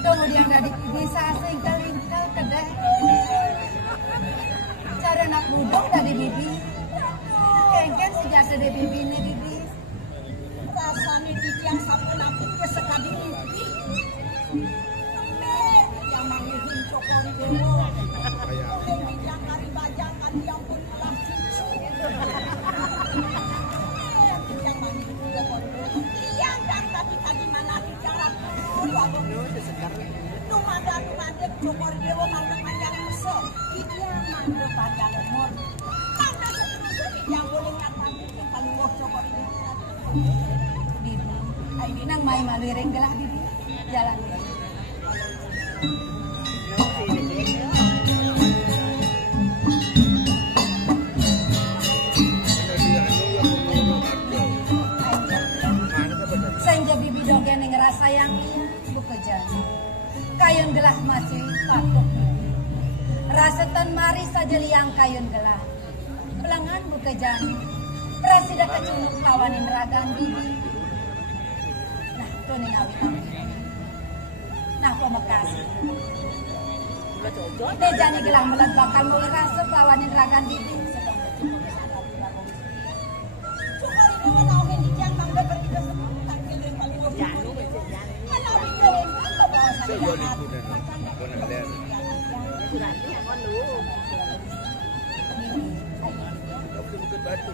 Kemudian dari bisa singkel-ingkel kedai cara nak budok dari bibi kengken sejasa dari bibi ini bibi rasanya di yang sapu napi kesekali bibi yang mangihin cokori dewo yang bijak kali bajak kali yang pun telah cuci yang mangihin cokori dewo yang dan tadi mana bicara Numada cokor dewa mandang panjang musuh. Dia mandang panjang umur. Karena seterusnya yang boleh ngapain paling wah cokor dewa. Bibi, ini nang main maluring gelah bibi jalan. Senja bibi dogen yang ngerasa yang bekerja. Kayun gelah masih patok bibi. Rasa tan mari saja liang kayun gelah. Belangan bekerjaan. Presida kecunuk kawanin ragan bibi. Nah, itu nih ngawin bibi. Nah, pemakasih. Dejani gelah melat bakal mulai rasa kawanin ragan bibi. Cukari dewa naungin di jang mangga bertiga semua.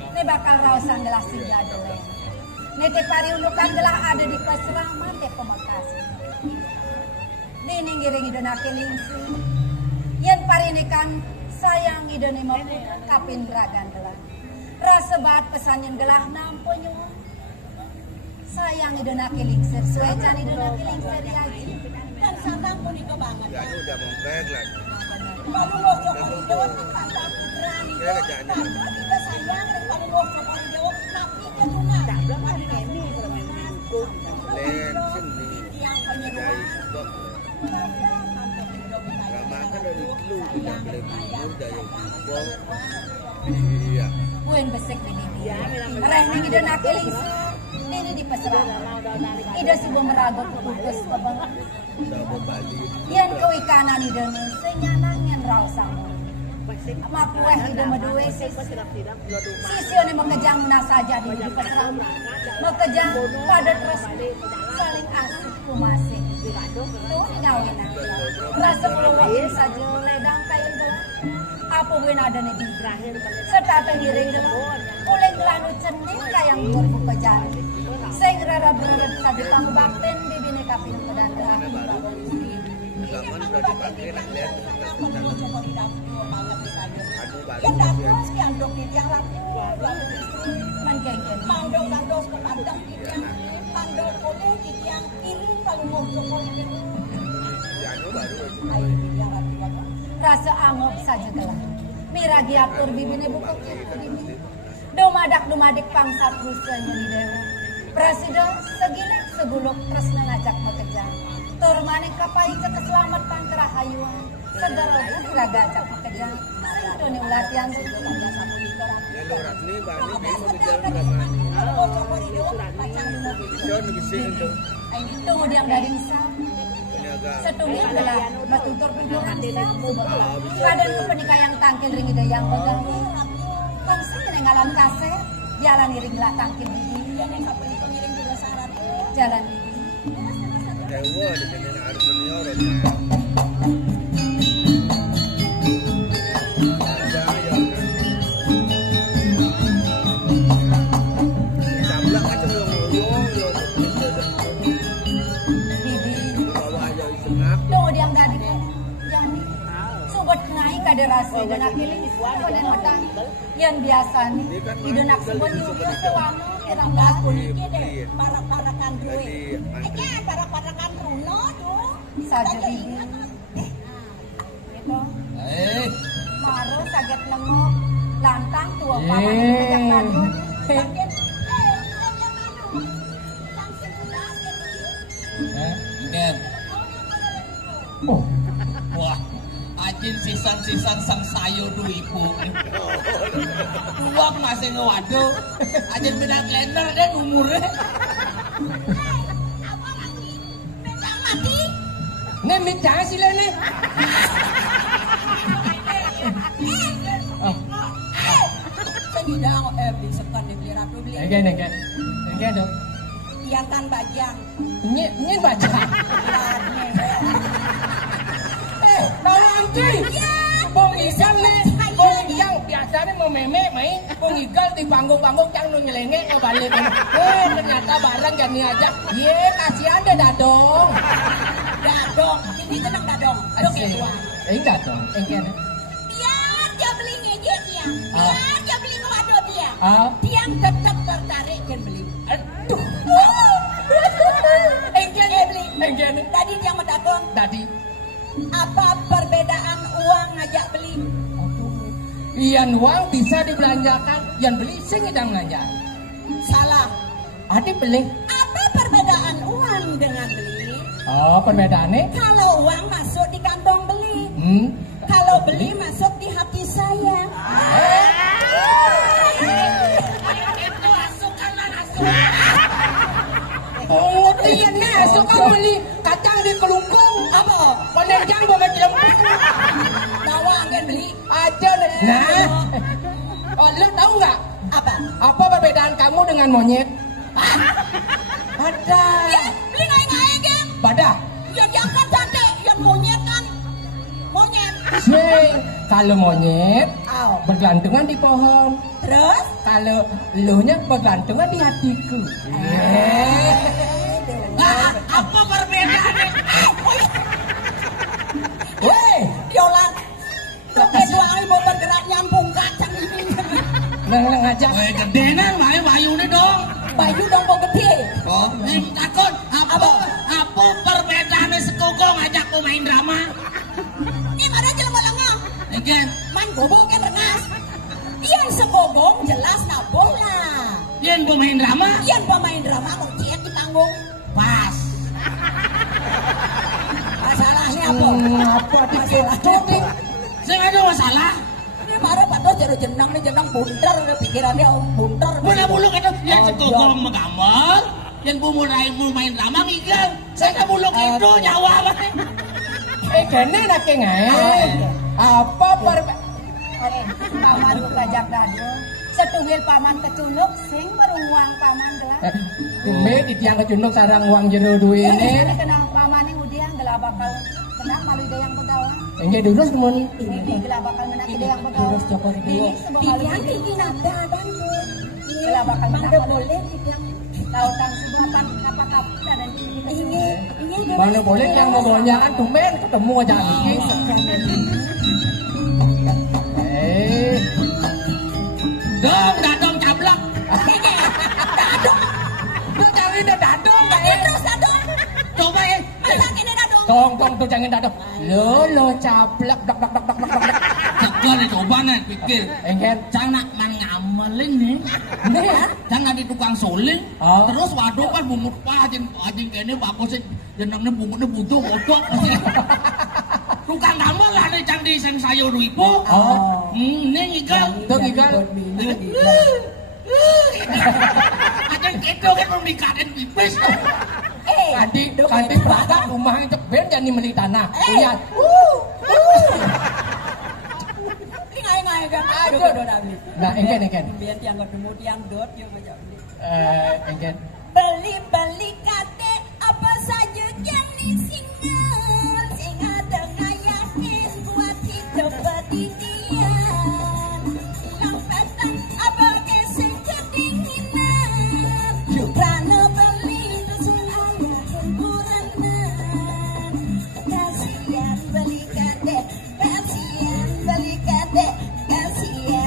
Ini bakal rausan gelah sinja dole. Nete pari ulukan gelah ada di pasraman te pemakasih. Ini ngiring idonake lingsi. Yen pari ini kan sayang idoni mau kapin ragan gelah. Rasa bat pesanyen gelah nampunyo. Sayang idonake lingsir, suecan idonake lingsir lagi. Dan santang pun itu banget. Ya udah mempek lagi. Baru mau cokori dewa kandang berani. Kita sayang daripada mau cokori dewa napi ke tunang. Tak belum ada kemi kalau main hukum. Len sini. Dari sebab. Ramakan dari lu tidak boleh tidur dari hukum. Iya. Buen besek ini dia. Rene idonake lingsir. Ini di pasraman. Ida sebuah meragot tugas kebangan. Yan kau ikanan ida ni senyanangan raw sama. Mapueh ida madue sisio ni makejang na saja di pasraman. Makejang pada terus saling asik kumasi. Tu ngawin na. Rasa peluang saja ledang kain gelah. Apa bukan ada ni di setata ngiring gelah. Uleng gelah nu cening kayang burbu pejalan. Sing rara-rara sa ditang bakten bibine kapin pedanda. Zaman udah dipakai nak lihat. Yang datang sekian dok yang laku. Mangkengken. Mandok kandos kepadang yang mandok boleh yang kiri paling mau cokol itu. Jano baru. Rasa angop saja telah. Miragi atur bibine buku bibi. Dumadak-dumadik pangsa rusanya di dewa. Presiden segiling seguluk terus ngajak bekerja. Turmaning kapai ke keselamatan kerahayuan. Segala gula gajak bekerja. Itu nih latihan itu tanda sapu di orang. Ya lo ratni bani mau bicara sama. Bicara bisa itu. Tunggu dia dari insaf. Setunggu adalah batutur penjualan insaf. Kadang penikah yang tangkil ring ide yang pegang. Bangsa yang ngalam kase jalan iring lah tangkil gigi. Jalan gigi. Dewa di sini harus senior. Tuh dia nggak di jangan sobat naik ada rasa dan akhirnya yang biasa nih idonak sebut juga sewano kenapa? Aku niki deh parak-parakan duit. Kan parak-parakan runo tuh. Saja ini. Gitu. Maru saget nengok lantang tua paman yang radio. Saget. Ken. Oh. Wah, ajin sisan-sisan sang sayo do ibu. Uang masih ngewado. Ajin beda kalender dan umurnya. Apa lagi? Metang mati. Nih minta sila nih. Sengidang beli sekan beli ratu beli. Enggak dong. Tiangkan bajang. Nyen baca. Nanti. Bong Igal nih. Bong Igal biasanya mau memek main. Bong Igal di panggung-panggung yang nu nyelengek balik. Ternyata barang gani aja. Ye, kasihan deh Dadong. Dadong. Ini tenang Dadong. Asik. Enggak dong. Enggak. Biar dia beli ngejek dia. Biar dia beli ngewado dia. Dia tetap tertarik dan beli. Aduh. Enggak. Tadi dia mendagang. Tadi. Apa perbedaan uang ngajak beli? Ian uang bisa dibelanjakan, yang beli sing ngidang belanja. Salah. Adik beli. Apa perbedaan uang dengan beli? Oh, perbedaannya? Kalau uang masuk di kantong beli. Kalau beli masuk di hati saya. Itu asukan mana asukan? Oh, iya nih, suka beli kacang di kelungkung. Apa? Penenjang bawa jelempung. Tawa angin beli. Aja nih. Nah, oh, lu tahu nggak? Apa? Apa perbedaan kamu dengan monyet? Ada. Ya, beli ngai-ngai kan? Pada. Ya jangan cantik, yang monyet kan? Monyet. Sing, kalau monyet Aw. bergelantungan di pohon. Terus? Kalau luhnya bergelantungan di hatiku. Apa perbedaannya? Woi, Diolah. Itu hari mau bergerak nyambung kacang ini. nang ngajak. Wah, gede nang, wayu nih dong. Bayu dong mau gede. Oh, takut apa perbedaannya sekoko ngajak aku main drama? Ini mana jelma lengah? Again, Man gobong kan rengas. Yang sekobong jelas na bola. dia yang main drama? Yang pemain drama mau ciet di panggung. Pas. Masalahnya apa? Apa Masalahnya apa? Saya ada masalah. Ini marah pada jadi jenang nih jenang bunter. Pikirannya bunter. Bola buluk itu yang Oh, sekoko iya. menggambar, yang mau main drama ngigang. Saya tak buluk itu nyawa apa? kene nak ngai. Apa Paman kajak dado. Setuhil paman keculuk sing meruang paman gelas. Ini di tiang kecunduk sarang uang jero duit ini. Kena paman yang udiang gelap bakal kena malu ide yang begawan. Enggak dulu semuanya. Ini gelap bakal menak ide yang begawan. Terus Joko Ini dulu. sebab malu Yang ide. ini nada dan Gelap bakal menak Mangga malu. boleh yang Lautan sebuah apa dan ini Mana boleh yang mau kan tumen ketemu aja lagi. Dong, dadong cablak. Lu cari dah dadong terus dadong. Coba ya. Masa ini dadong. Tong tuh jangan dadong. Lo caplak dak dak dak dak dak dak. Segar coba nih pikir. Enggak. Jangan man ngamelin nih. Nih. Jangan di tukang suling. Oh. Terus waduh kan bumut ajin kene bagus sih jenengnya bumutnya butuh bodoh. Tukang gambar lah nih cang di sen sayur ibu. Oh. Ini ngigal. Tuh gigal. Ajin gitu kan memikarin pipis. Kanti beragam rumah itu ben jadi beli tanah. Lihat. Ngai-ngai kan. Aduh, Nah, engken. Biar tiang ketemu tiang dot yang ngajak beli. Engken. Beli kate apa saja yang disingar sing ada kayakin buat hidup berdirian lampetan apa keseng kedinginan karena beli langsung ayah keburanan kasihan beli kate kasihan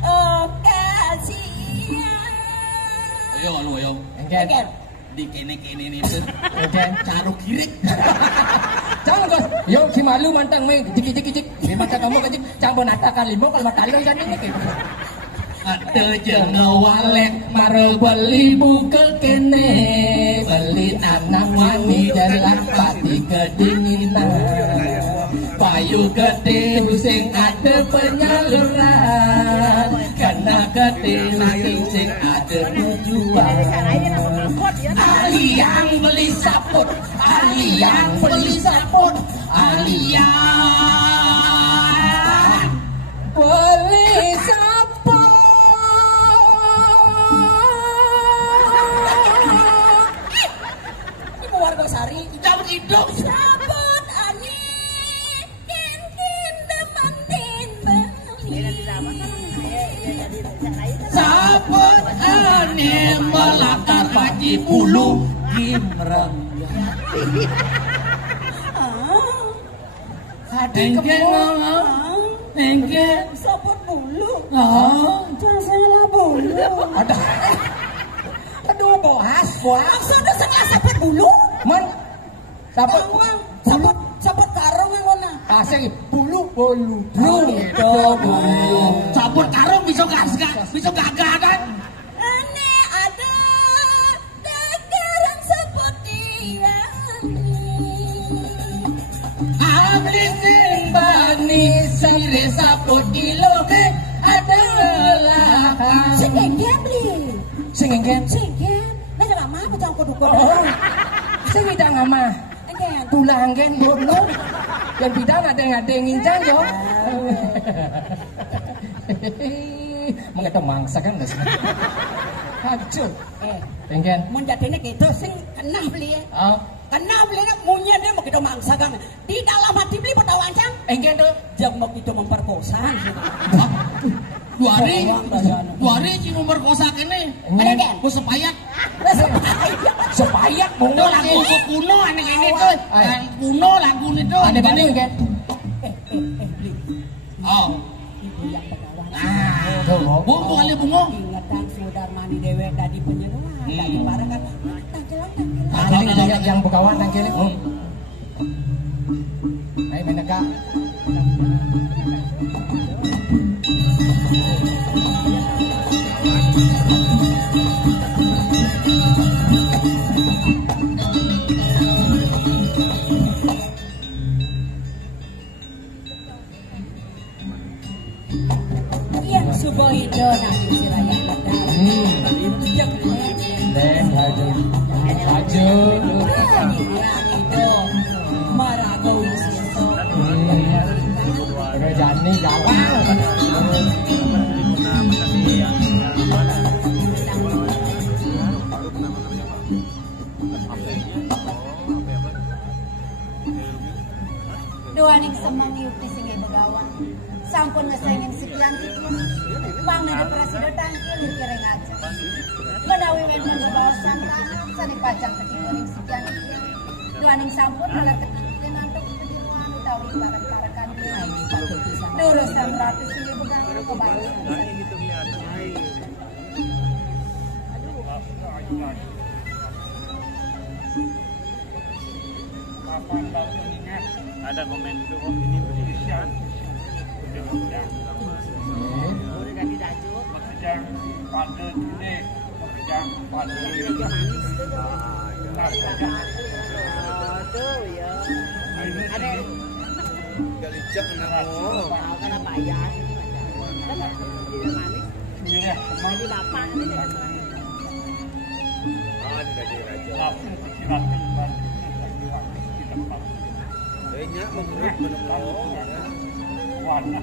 oh kasihan yo alo yo. Engken. Di kene-kene itu. Engken. Caro girik. Jangan Gus. Yo si malu mantang main jik. Di mata kamu kecik campur nata kalimo kalau mata lo jadi ini. Ada jeneng walek mare beli buka kene beli anak wani dalam pati kedinginan payu gede sing ada penyaluran karena gede sing ada tujuan ahli yang beli saput ahli yang beli saput ahli yang beli saput Sari jam hidup sabun ani kin demantin beli sabun ani melakar haji bulu gimreng engke sabun bulu jangan bulu aduh bohas sudah setengah sabun bulu men sabut sabut karung yang mana asing bulu bulu sabun karung bisa gagah kan ane ada dekaran seperti abli sing bani sire saput iloke adalah sing enggen beli sing enggen nah jangan lama apa jangan kodok sing bidang ama enggen tulang enggen dulu yang bidang ada yang ngincang yo mengetong mangsa kan nggak sih hancur enggen mun jadine gitu sing kena beli ya oh kena beli munya dia mau kita mangsa kan di dalam hati beli petawancang enggen tuh jangan mau kita memperkosa dua hari si memperkosa kene ku sepayat bunga lagu kuno aneh ini tuh kuno lagu itu aneh banget kan oh ibu yang bu pegawan kali bungo ingetan Sudar Mani Dewe dari penyeruan dari barang kan yang bukawan dan kiri ayo menegak yang Suboido nanti sirayang badal dan haju itu marago isiso Rejani galang Doaning semang yukti singi begawan. Sampun ngesengin sekian tikus. Bang nade presiden tangkil dikireng aja. Menawi memang bebawa santahan sani pajang ketikuning sekian tikus. Doaning sampun malah ketikunin nantuk kejiruan utawi bareng-barekan Nurus samratus singi begawan kebalan. Ada komen itu om ini penelitian undang-undang pekerjaan pada ini pekerjaan pada galicak karena bayar ini kemana bapak banyak menurut warna.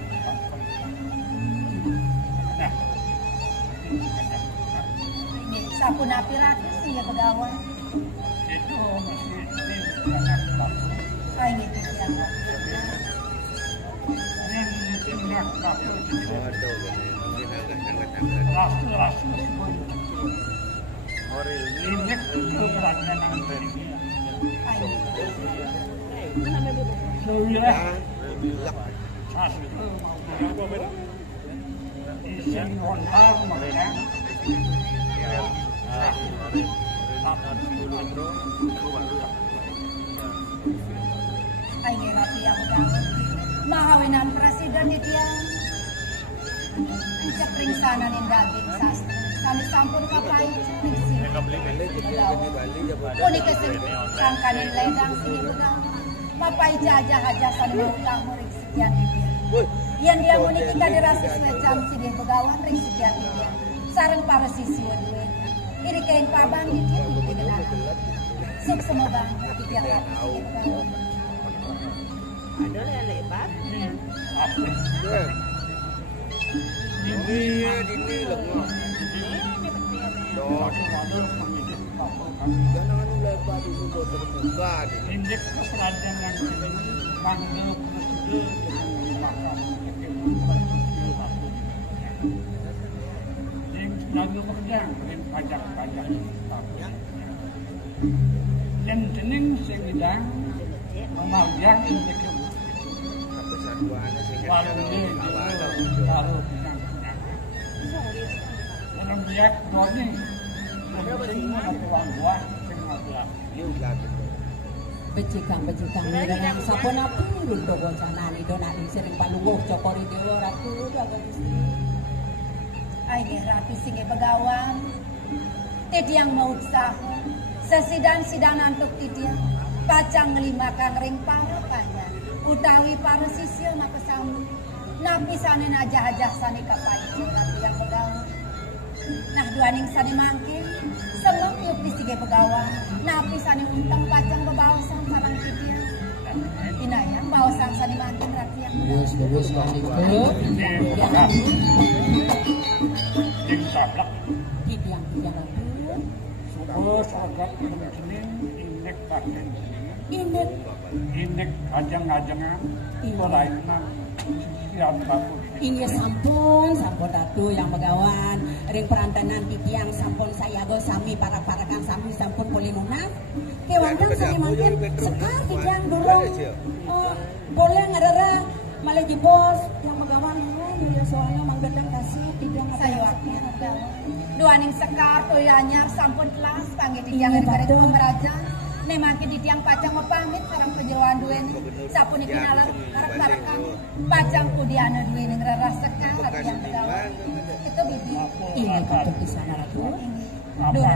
Nah, Sampun api ratus sih ya begawan. itu masih ini banyak tak. Kayak gitu ya. Ini tindak laku. Laku. Oril ini keberadaan dari Isin kontak mereka Ay rapi yang mahawinan presiden di tiang cepring sana nin daging sastra kami sampun kapai cepring sini unik kesini sangkanin ledang sini begal mapai jajah hajasan mau murid sekian ini yang dia unik kita dirasa secam sini begawan ring sekian ini sarang para sisi duit iri kain pabang di dia dikenal suk semoga di tiang hati Ada lele Pak. Ini lengah. Jangan anu lebar dulu terbuka. Indeks keselamatan yang bangga prosedur makan yang lalu kerjang pajak-pajak dan jening sengidang memaljang indeks walau ini taruh pisang-pisang dalam biak ini penting uang buah buah Becikang nirang sapona purun dogon sanani donani sering palungok cokori dewa ratu dagang istri. Ay rati singe begawan tidiang mau usaha sesidan-sidan antuk tidiang pacang lima kang ring para panjang utawi para sisir maka sambung napi sane aja sani kapai napi yang begawan nah duaning sani mangkin semua yuk disige begawan napi sani untang pacang bebawasan sarang tidiang inayang bawasan sani mangkin rati yang begawan yang tablak tidiang ratu bos agak penting indeks panen indeks ajang-ajangan pelayanan siap takut Iya sampun ratu yang begawan ring perantanan tidiang sampun saya go sami para-parakan sami sampun polinuna kewandang sami makin sekar tidiang dorong boleh ngarara malah bos yang begawan ya soalnya manggadang kasih tidiang saya duaning sekar tuyanyar sampun kelas kangge tidiang dari pemeraja ne makin di tiang pacang pamit sareng penjawaan duweni sapun iki nalar karep-karekan pacang kudiana duweni ngeras sekar yang begawan itu bibi ini betul di sana ratu dua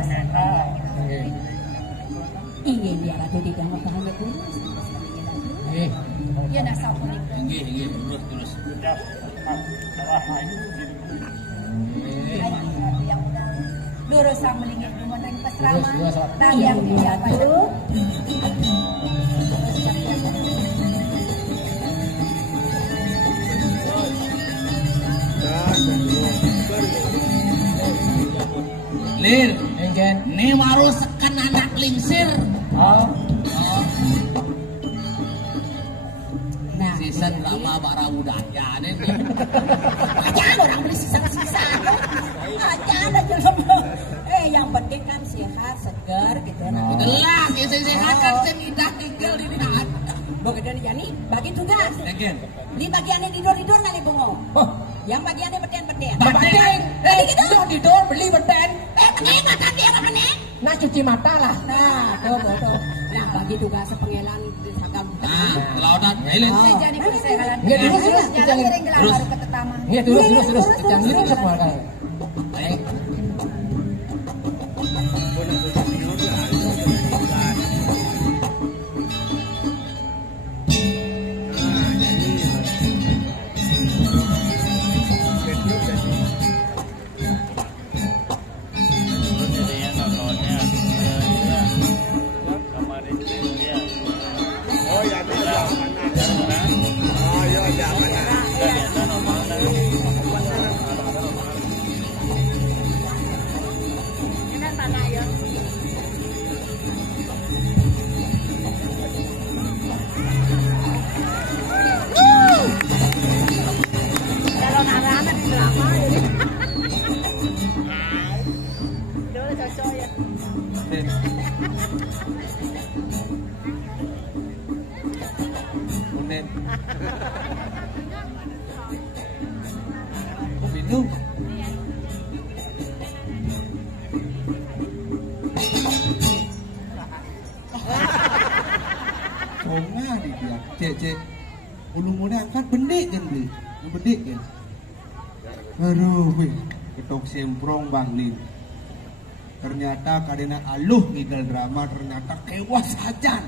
ingin dia ratu tidiang pamit dulu ya nah sapun itu Nggih, terus. sudah terakhir ay ratu yang begawan duro sang melingit dumeneng pesrama tayang di ratu Lir, ini baru seken anak lingsir. nah Season lama para budaya nih. jangan orang beli sisa-sisa jangan aja yang penting kan sehat segar gitu nah Udah sehat kan sengidah tinggal di mana. begitu nih Jani bagi tugas Again. di bagiannya tidur nanti bengong yang bagiannya beden Beden. gitu Tidur beli beten. meneng mata dia apa meneng Nah cuci mata lah. nah tuh nah bagi tugas sepengelan sakam Nah, kelautan Helen. jadi persehalan Nggak, terus, jalan miring gelang terus. baru ke tetaman Iya terus. Jangan dulu semua kan. Baik. dia. Cek. Ulung-ulung angkat bendik kan beli. Bendik kan. Aduh, ketok semprong Bang Lin. Ternyata kadena aluh ngidal drama, ternyata kewas saja.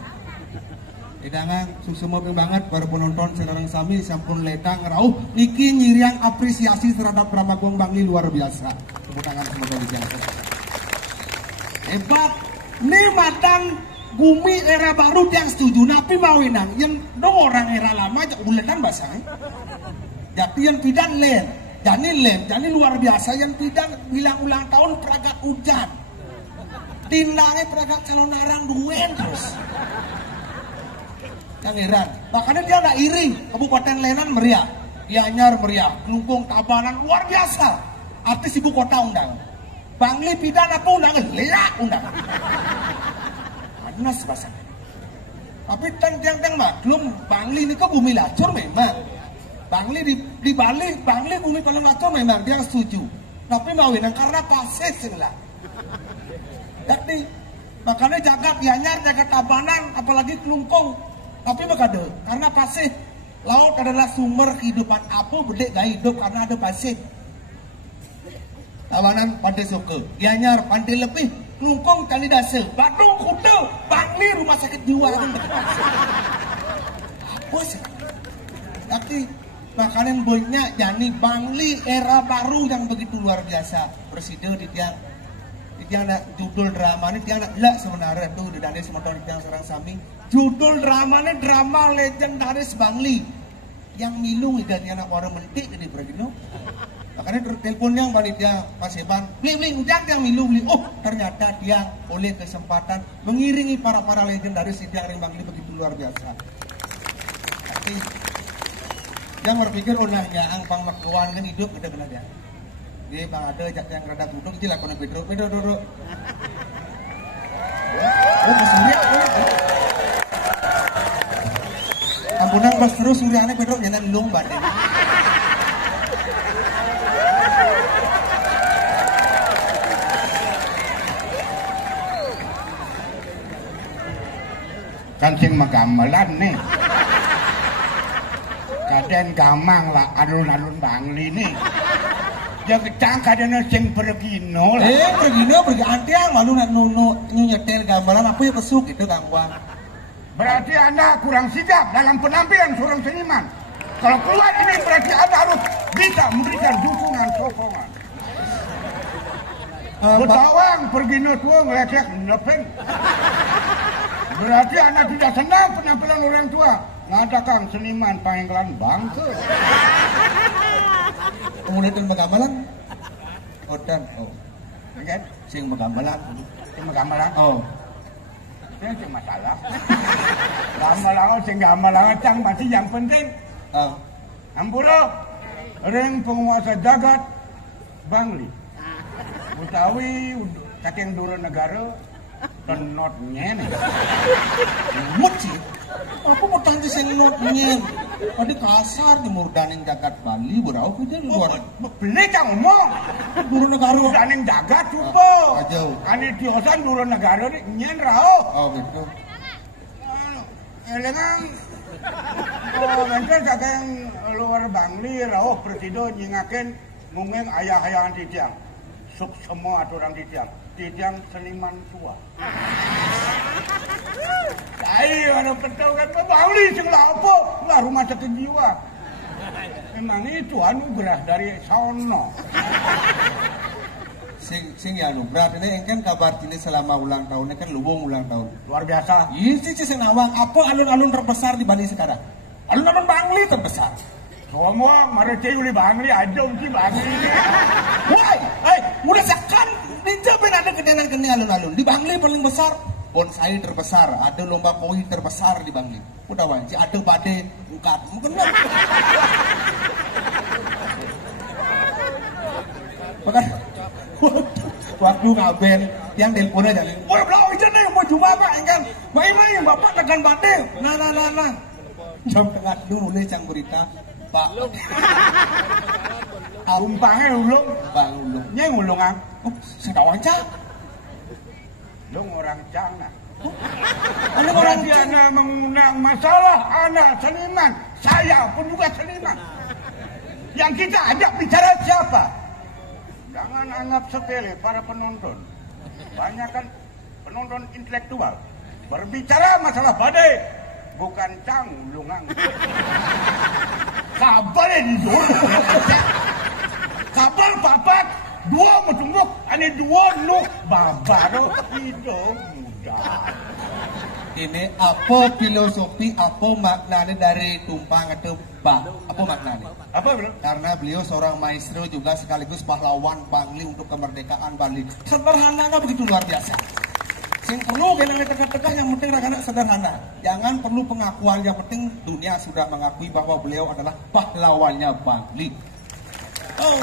Edangan susuma banget para penonton sekarang sami sampun letang rauh niki nyiriang apresiasi terhadap drama Gong Bang Lin luar biasa. Tepuk tangan semoga dijaga. Hebat. Ini matang bumi era baru yang setuju napi mawinan yang dong orang era lama uletan basah. Jadi yang tidak jadi luar biasa yang tidak bilang ulang tahun peragat hujan. Tindangnya peragat calon narang duen terus. Yang heran, makanya dia nggak iri. Kabupaten Lenan meriah, Gianyar meriah, Kelungkung, Tabanan luar biasa. Artis ibu kota undang. Bangli pidana pun undang, leak undang. Panas bahasa. Tapi tang maklum, Bangli ini ke bumi lacur memang. Bangli di Bali, Bangli bumi paling lacur memang dia setuju. Tapi mawinang karena pases lah. Jadi makanya jagat Gianyar, jagat Tabanan, apalagi Kelungkung. Tapi bagade, karena pasir laut adalah sumber kehidupan. Apa bedek gak hidup karena ada pasir. Tabanan pantai Soke, Gianyar pantai lebih, Kelungkung Candi Dase, Badung Kuda, Bangli rumah sakit jiwa. Apa sih? Tapi makanan banyak jadi Bangli era baru yang begitu luar biasa. Presiden dia nak judul drama ini dia nak lah sebenarnya tuh di Dani sementara yang serang sami. Judul dramanya drama legendaris Bangli yang milung dan anak orang mentik jadi bergino. Makanya telepon yang panitia Mas Eban, beli ujang yang milung beli. Oh ternyata dia oleh kesempatan mengiringi para legendaris yang Bangli begitu luar biasa. Tapi yang berpikir onahnya angpang makluan kan hidup kita benar ya. Dia bang ada yang rada duduk itu lakukan Pedro. Oh Surya. Ampunang pas terus Suryane Pedro jangan lomba deh. Kan sing magamelan nih. Kaden gamang lah alun-alun Bangli nih. Yang kecang kadang sing bergino lah. Bergino bergantian malu nak nyetel gamelan apa ya pesuk itu gangguan. Berarti Anda kurang sigap dalam penampilan seorang seniman. Kalau keluar ini berarti Anda harus bisa memberikan dukungan sokongan. Betawang pergi tua ngelecek nepeng. Berarti Anda tidak senang penampilan orang tua. Ngadakan seniman panggilan bangke. Kemudian magamelan. Odan. Oh. Kan? Sing magamelan. Oh. Itu masalah. Gamelan sing gamelan cang masih yang penting. Ampura ring penguasa jagat Bangli. Utawi saking dura negara tenot nyen. Muci. Aku mau tanya sing not nyen. Tadi kasar di murdaning jagat Bali berau kita luar. Beli cang ngomong. Dura negara murdaning jagat cupo. Ajau. Ani diosan dura negara nyen rao. Oh gitu. Elengan. Oh, mungkin saking luar Bangli rao presiden nyingaken mungkin ayah-ayahan titiang. Suk semua aturan titiang seniman tua. Ayo ada petau kan Bangli sing lapo lah rumah sakit jiwa. Memang itu anugerah dari sono. Sing ya anugerah ini kan kabar ini selama ulang tahunnya kan lubung ulang tahun. Luar biasa. Ini sing nawang apa alun-alun terbesar di Bali sekarang? Alun-alun Bangli terbesar. Semua mereka uli Bangli aja uji Bangli. Woi, udah sekan ninja ben ada kedenan alun-alun. Di Bangli paling besar bonsai terbesar, ada lomba koi terbesar di Bangli. Udah wanci, ada bade ukat. Mungkin lah. Bahkan waktu ngaben yang teleponnya jadi, wah belau aja nih, mau cuma apa kan? Baik bapak tekan bade. Nah. Jam tengah dulu nih cang berita, Pak. Umpangnya ulung, Bang ulung. Nyeng ulung ang. Sedang wanca. Lung orang cang nah. Anu orang Berarti Anda mengundang masalah anak seniman. Saya pun juga seniman. Yang kita ajak bicara siapa? Jangan anggap sepele para penonton. Banyak kan penonton intelektual. Berbicara masalah badai, bukan canglungan. Kabar di dua. Kabar papat, dua metumbuk, ane dua nuk babaro hidup muda. Ini apa filosofi, apa maknanya dari tumpang atau bang? Apa maknanya? Apa bro? Karena beliau seorang maestro juga sekaligus pahlawan Bangli untuk kemerdekaan Bali. Sederhananya begitu luar biasa. Sing perlu kena teka-teka yang penting rakyat sederhana. Jangan perlu pengakuan, yang penting dunia sudah mengakui bahwa beliau adalah pahlawannya Bangli. Oh,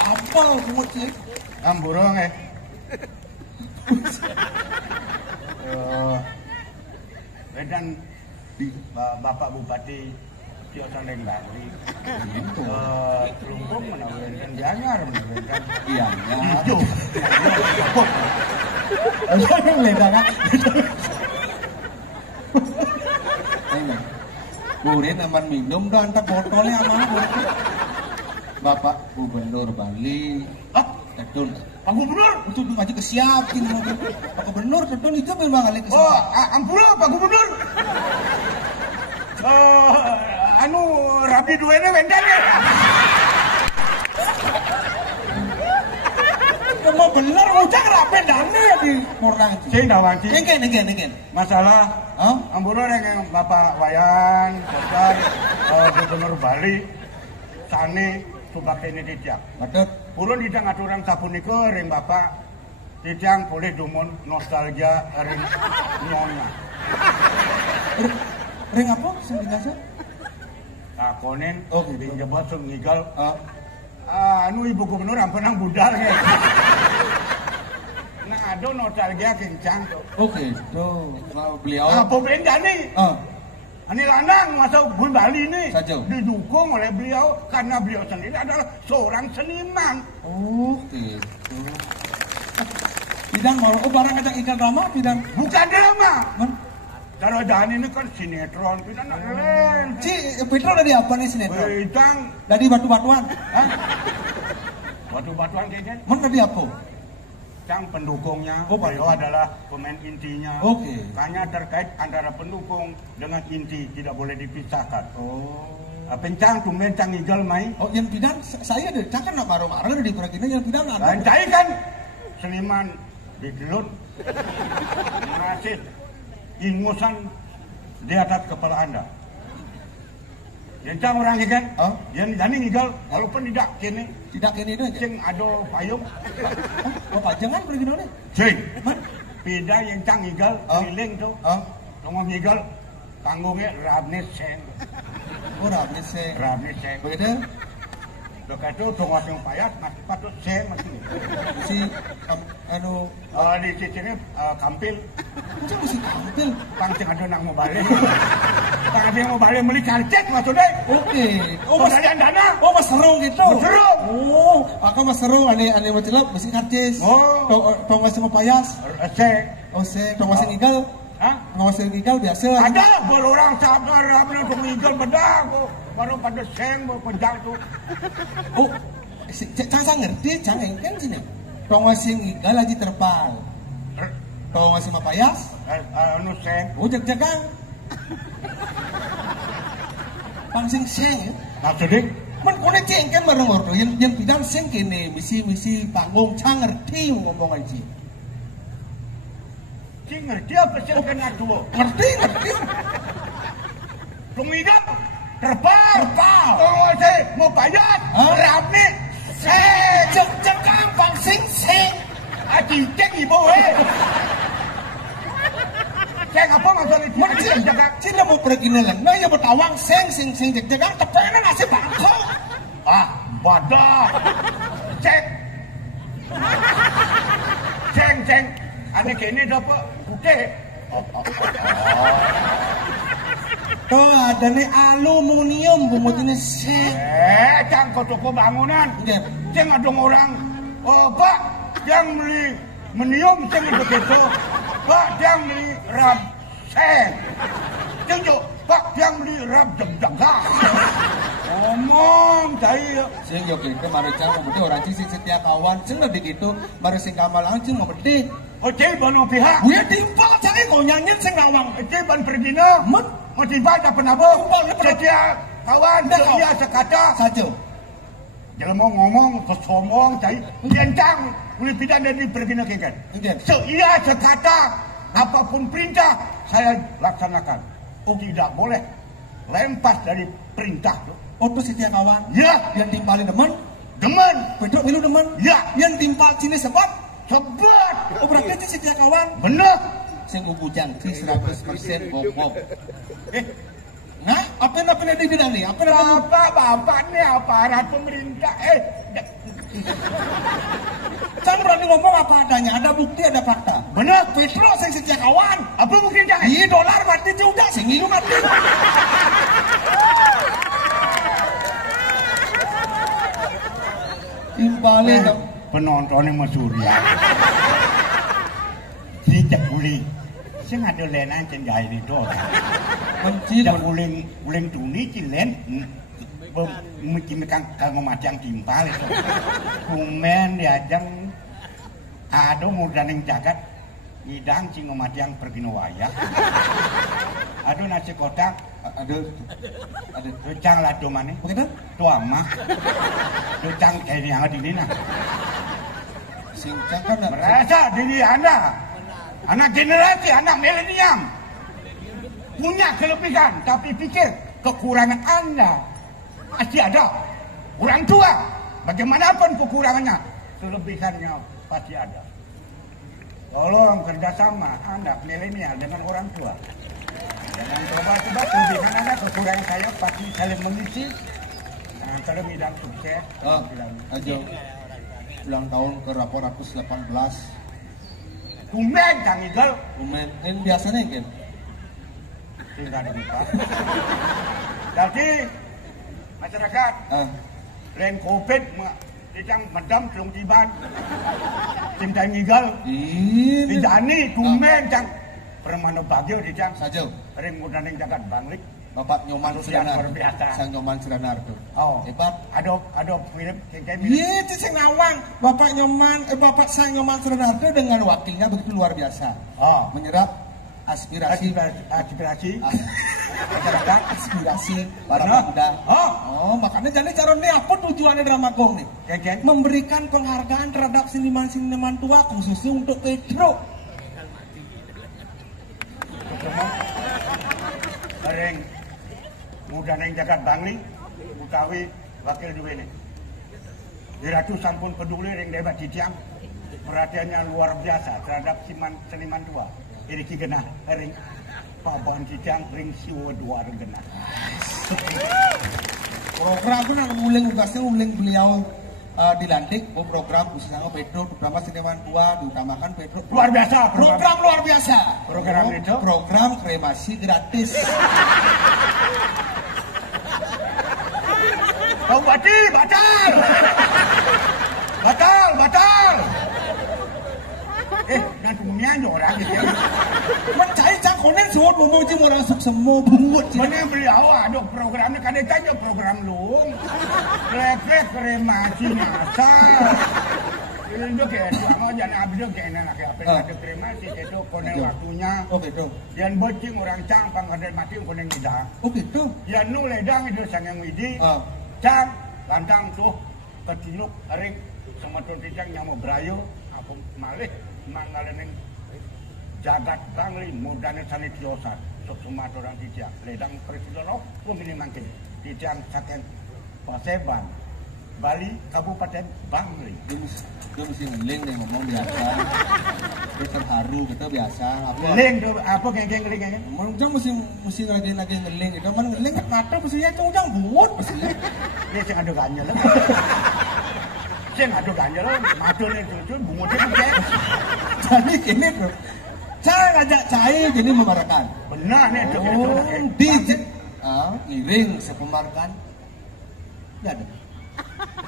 apa kemudian? Amburong dan di Bapak Bupati Tio Sandeng Bali Lumpung menawarkan Gianyar menawarkan Iya, hijau yang leda kan? Murid aman minum dan antar botolnya aman. Bapak Gubernur Bali, Tedun. Pak Gubernur Itu maju ke siapin mobil. Pak Gubernur Tedun itu memang kali ke oh ampura Pak Gubernur anu rapi duanya wendan ya mau bener ucap rapi dana di Murnang itu. saya dawanti Ngen. masalah Hah? ampura yang Bapak Wayan Bapak Gubernur Bali sane subakti ini tidak Betul. Purun tidak ngaturang sapunika ring Bapak tidak boleh dumon nostalgia ring nyonya Ring apa? Sing biasa? takonin Oh, gitu. di jebot sengigal anu Ibu Gubernur ampenang budal ya nah ada nostalgia kencang tuh Oke, tuh. Kalau beliau apa benda nih ini lanang masuk Gun Bali ini Saja. didukung oleh beliau karena beliau sendiri adalah seorang seniman. Oh, gitu. Bidang malu, barang kacang ikan drama, bidang Bukan drama. Man? Darajan ini kan sinetron, bidang lain. Petro dari apa nih sinetron? Bidang Dari batu-batuan. Hah? Batu-batuan kayaknya. Man dari apa? Yang pendukungnya, Oh, beliau pendukung. adalah pemain intinya. Oke. Hanya terkait antara pendukung dengan inti tidak boleh dipisahkan. Oh. Pencang tumben cang igal mai. Oh, yang bidang saya deh, kan nak marah-marah di perakina yang bidang ada. Lancai kan seniman di gelut masih ingusan di atas kepala Anda. Yang cang orang ikan, yang jani igal, walaupun tidak kini, Tidak kini aja. cing ado payung, Oh, pajangan pergi dulu nih. cing. Man? Pida yang cang igal, keliling tuh, ngomong igal, panggungnya Rabne Seng, Oh, rabni se. Rabne Seng. Begitu? Lekas itu tunggu yang payat, masih patut Seng masih. Si anu Di sini kampil. macam si tampil. Pangcing ada nak mau balik. Pangcing mau balik beli karcet maksudnya. Oke. Oh, Oh, mas kalian dana. Oh, mas serung gitu. Mas serung. Oh, aku mas serung ane macelap mesti karcis. Oh. Tong masih mau payas. Seng. Oh, se tong masih igal. Hah? Ngawasin igal biasa. Ada orang sabar, apa nak mengigal bedah. Baru pada seng, baru penjang tu. Oh, cang ngerti, cang kan sini. Tong masih igal lagi terpal. Tong masih mau payas. Anu seng. Oh, jagang. Pangsing seng ya. Maksudnya? Man kone cengken bareng ordo yang bidang seng kene misi panggung cang ngerti ngomong aja. Cing ngerti apa seng kena tua? Ngerti. Tumigal. Terpal. Oh, seng. Mau payat. Rapni. Seng. Jagang pangsing seng. Cicek ibu Seng apa maksudnya itu? Man cina mau pergi nelan. Nah ya bertawang seng jagang tepena nasi bangkok. Badah. Ceng. Ada kini dapat putih. Tuh ada nih aluminium bumbunya seng. Cang kau toko bangunan. Iya. Ceng ada orang. Oh, Pak, yang beli menium ceng itu gitu. Pak Diang beli rap sen. Tunjuk Pak Diang beli rap jaga. Ngomong cai. Sing yo gitu mari cang mesti orang sing setia kawan sing lebih gitu mari sing kamal langsung mau bedih. Oke bano pihak. Gue timpal cai kau nyanyiin sing ngawang. Oke ban pergina. Mau tiba tak pernah boh. Setia kawan setia sekata Saja. Jangan mau ngomong kesomong cai. Jentang boleh pindah dari pergina kan. Seia sekata apapun perintah saya laksanakan. Oh tidak boleh lempas dari perintah. Oh tuh setia kawan. Ya, yang timpalin demen. demen. Pedro milu demen. Ya, yang timpal sini sebab. sebut. Oh berarti itu setia kawan. Bener. Sing ubujang si 100% bom. Nah, apa yang di bidang nih? Bapak nih aparat pemerintah. Jangan berani ngomong apa adanya. Ada bukti, ada fakta. Bener. Pedro sing setia kawan. Apa buktinya? Iya dolar mati juga sing ngilu mati. Timpalin Penontonnya Mas Surya. Si Cekuli. Sing ada lenan cendai di dolar. Menci Uling tuni cilen. Mungkin kang macang timpal itu. Kumen diajang. Aduh mudah ning jagat. Idang cing macang pergi wayah. Aduh nasi kotak. Aduh Lucang lah tuh mana? Begitu? Tua mah. Lucang kayak ini hangat ini nah. Singcang kan Merasa diri Anda. Anak generasi, anak milenium. Punya kelebihan, tapi pikir kekurangan Anda masih ada. Orang tua, bagaimanapun kekurangannya, kelebihannya pasti ada. Tolong kerjasama anak milenial dengan orang tua. Jangan coba-coba kelebihan Anda, kekurangan saya pasti saling mengisi. Jangan kalau bidang sukses. Ajo ulang tahun ke 818. Kumen Kang Igal. Kumen ini biasanya kan? Tinggal dibuka. Jadi masyarakat lain COVID yang medam belum tiban. Cinta Igal. Dijani kumen Kang. Permana bagio dijang. Saja. Ring mudah ning jagat banglik. Bapak Nyoman Siranar. Sang Nyoman Siranar tuh. Oh. Hebat. Ada film kayak Iya, itu sing ngawang. Bapak Sang Nyoman Siranar tuh dengan wakilnya begitu luar biasa. Oh. Menyerap aspirasi masyarakat, aspirasi para pemuda. Oh, makanya jadi caranya apa tujuannya drama gong nih? Memberikan penghargaan terhadap seniman-seniman tua khususnya untuk Pedro. Ring mudah neng jagat bangli utawi wakil duwene. Diratu sampun peduli ring debat titiang. Perhatiannya luar biasa terhadap seniman tua. Ini ki genah ring papan titiang ring siwa dua genah. Program itu nang uling tugasnya uling beliau dilantik. Program khususnya Pedro terutama seniman tua diutamakan Pedro. Luar biasa. Program luar biasa. Program itu program kremasi gratis. Oh batal. Nanti menyanyi orang gitu. Mencari cakonen suat ngomong cuma orang semua bungut. Mana beliau ada programnya kan aja program lu. Lek kremasi masal. Itu kayak sama jangan abis itu kayak enak apa ada kremasi itu konen waktunya. Oh gitu. Yang bocing orang campang ada mati konen tidak. Oh gitu. Yang nu ledang itu sangat widi. Cang lantang tuh ketiluk ring sama tuh tijang yang mau berayu aku malih manggaleneng jagat bangli mudane sanit yosan semua orang tijang ledang presiden pun ini mungkin tijang saking Paseban Bali Kabupaten Bangli. Dia mesti ngeling nih ngomong biasa. Dia terharu gitu biasa. Ngeling tuh apa geng ngeling? Mungkin mesti lagi ngeling itu. Man ngeling mata mestinya cungcang buut mestinya. Dia sing ado ganjel. Sing ado ganjel madone cucu bungutnya kan. Jadi gini bro. Cara ngajak cai jadi memarakan. Benar nih itu. Di ngiring sepemarakan. Enggak ada.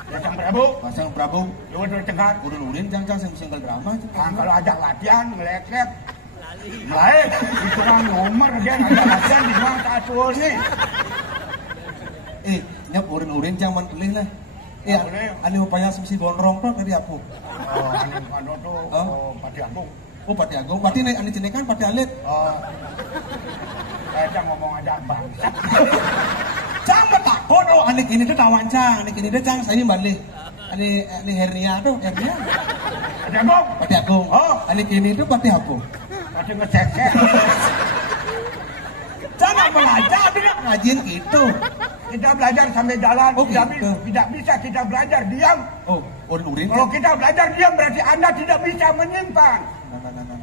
Pasang Prabu. Udah cengar. Udah nurin jangan sing drama itu. Kalau ajak latihan ngelek-lek Baik, itu kan nomor dia ngajak-ngajak di ruang kasur nih. Nyap urin-urin jangan pilih lah. Ani upaya si gondrong tuh dari aku. Oh, anu tuh Pati Agung. Oh, Pati Agung. Berarti ani cenekan Pati Alit. Oh. Saya ngomong aja bang. Jangan takut. Oh, anik ini tuh tawancang. Anik ini tuh cang saya balik. Ani hernia tuh, hernia. Pati Agung. Pati Agung. Oh, anik ini tuh Pati Agung. Pati ngecek. Jangan belajar, ngajin gitu. Kita belajar sambil jalan, oh, tidak bisa kita belajar diam. Oh, urin. Kalau kita belajar diam berarti Anda tidak bisa menyimpan.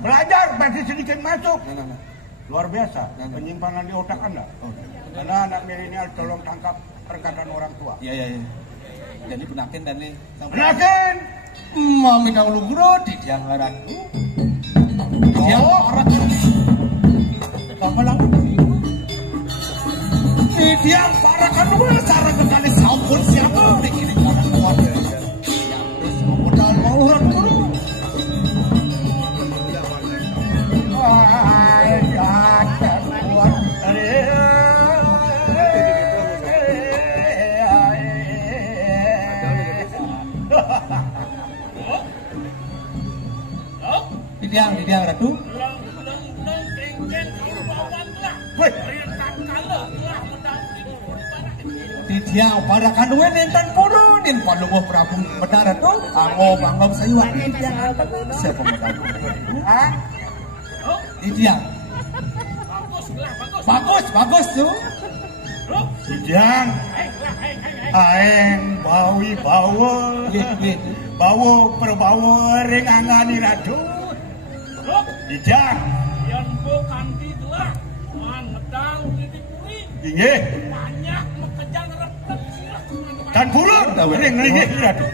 Belajar berarti sedikit masuk. Luar biasa, penyimpanan di otak Anda. Karena anak milenial tolong tangkap perkataan orang tua. Iya. Jadi penakin dan nih. Penakin. Mami dahulu guru di jangaran. Dia orang. Kamu langsung. Dia para kedua cara kekali sampun siapa begini cara keluarga. Terus modal mau orang dulu. Didiang Ratu. Didiang pada kanduan nentan purunin paluh Prabu Bedara tuh angom sayuan siapa modal Didiang bagus tuh Didiang aeng bawi bawo perbawo ring angani Ratu Didiang yang bukan ditelah medang di kuring inggih banyak mekejang repet dan purun ring inggih Ratu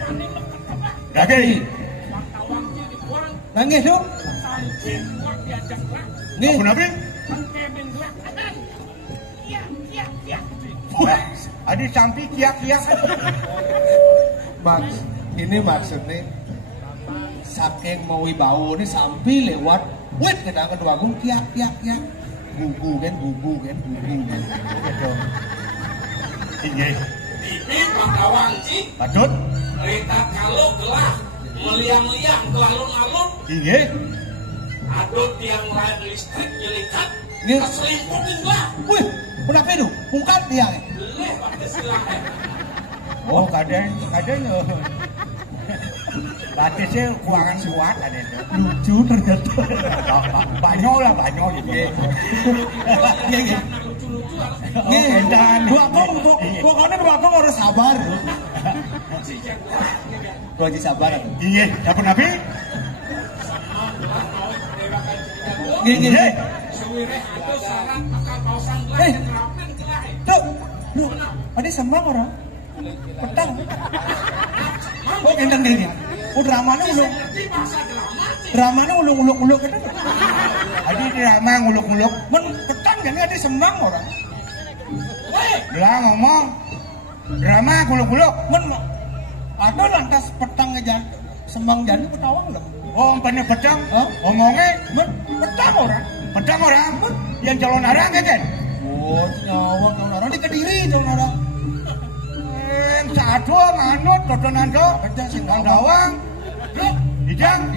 daging nangis tuh nih kenapa Adi sampai kiak-kiak. Max, ini maksudnya saking mau bau ini sampai lewat wet kita kedua gung kiak gugu kan gitu. Inggih. Ini Pakawang Cik. Patut. Rita kalau gelah meliang-liang ke alun-alun. Inggih. Aduh tiang lain listrik nyelikat. Nggih. Keselimputin lah. Wih, kenapa itu? Bukan tiang. Leh pakai silahnya. Oh, kadang batisnya kuangan kuat ada itu. Lucu ternyata. Banyak gitu. Iya. Nih, dua kong harus sabar. Dua aja sabar. Iya, siapa nabi? Iya. Tuh, ada sembang orang. Petang. Oh, gendang gini. Oh, dramanya uluk-uluk kan? Adi drama nguluk-nguluk. Men petang kan ada sembang orang. Lah ngomong. Drama nguluk-nguluk. Men ada lantas petang aja sembang jadi petawang lah. Oh, umpamanya petang. Ngomongnya men petang orang. Petang orang. Yang calon arang kan? Oh, nyawang calon arang di Kediri calon arang. Satu manut totonan do. Kencang sing Dawang. Dijang.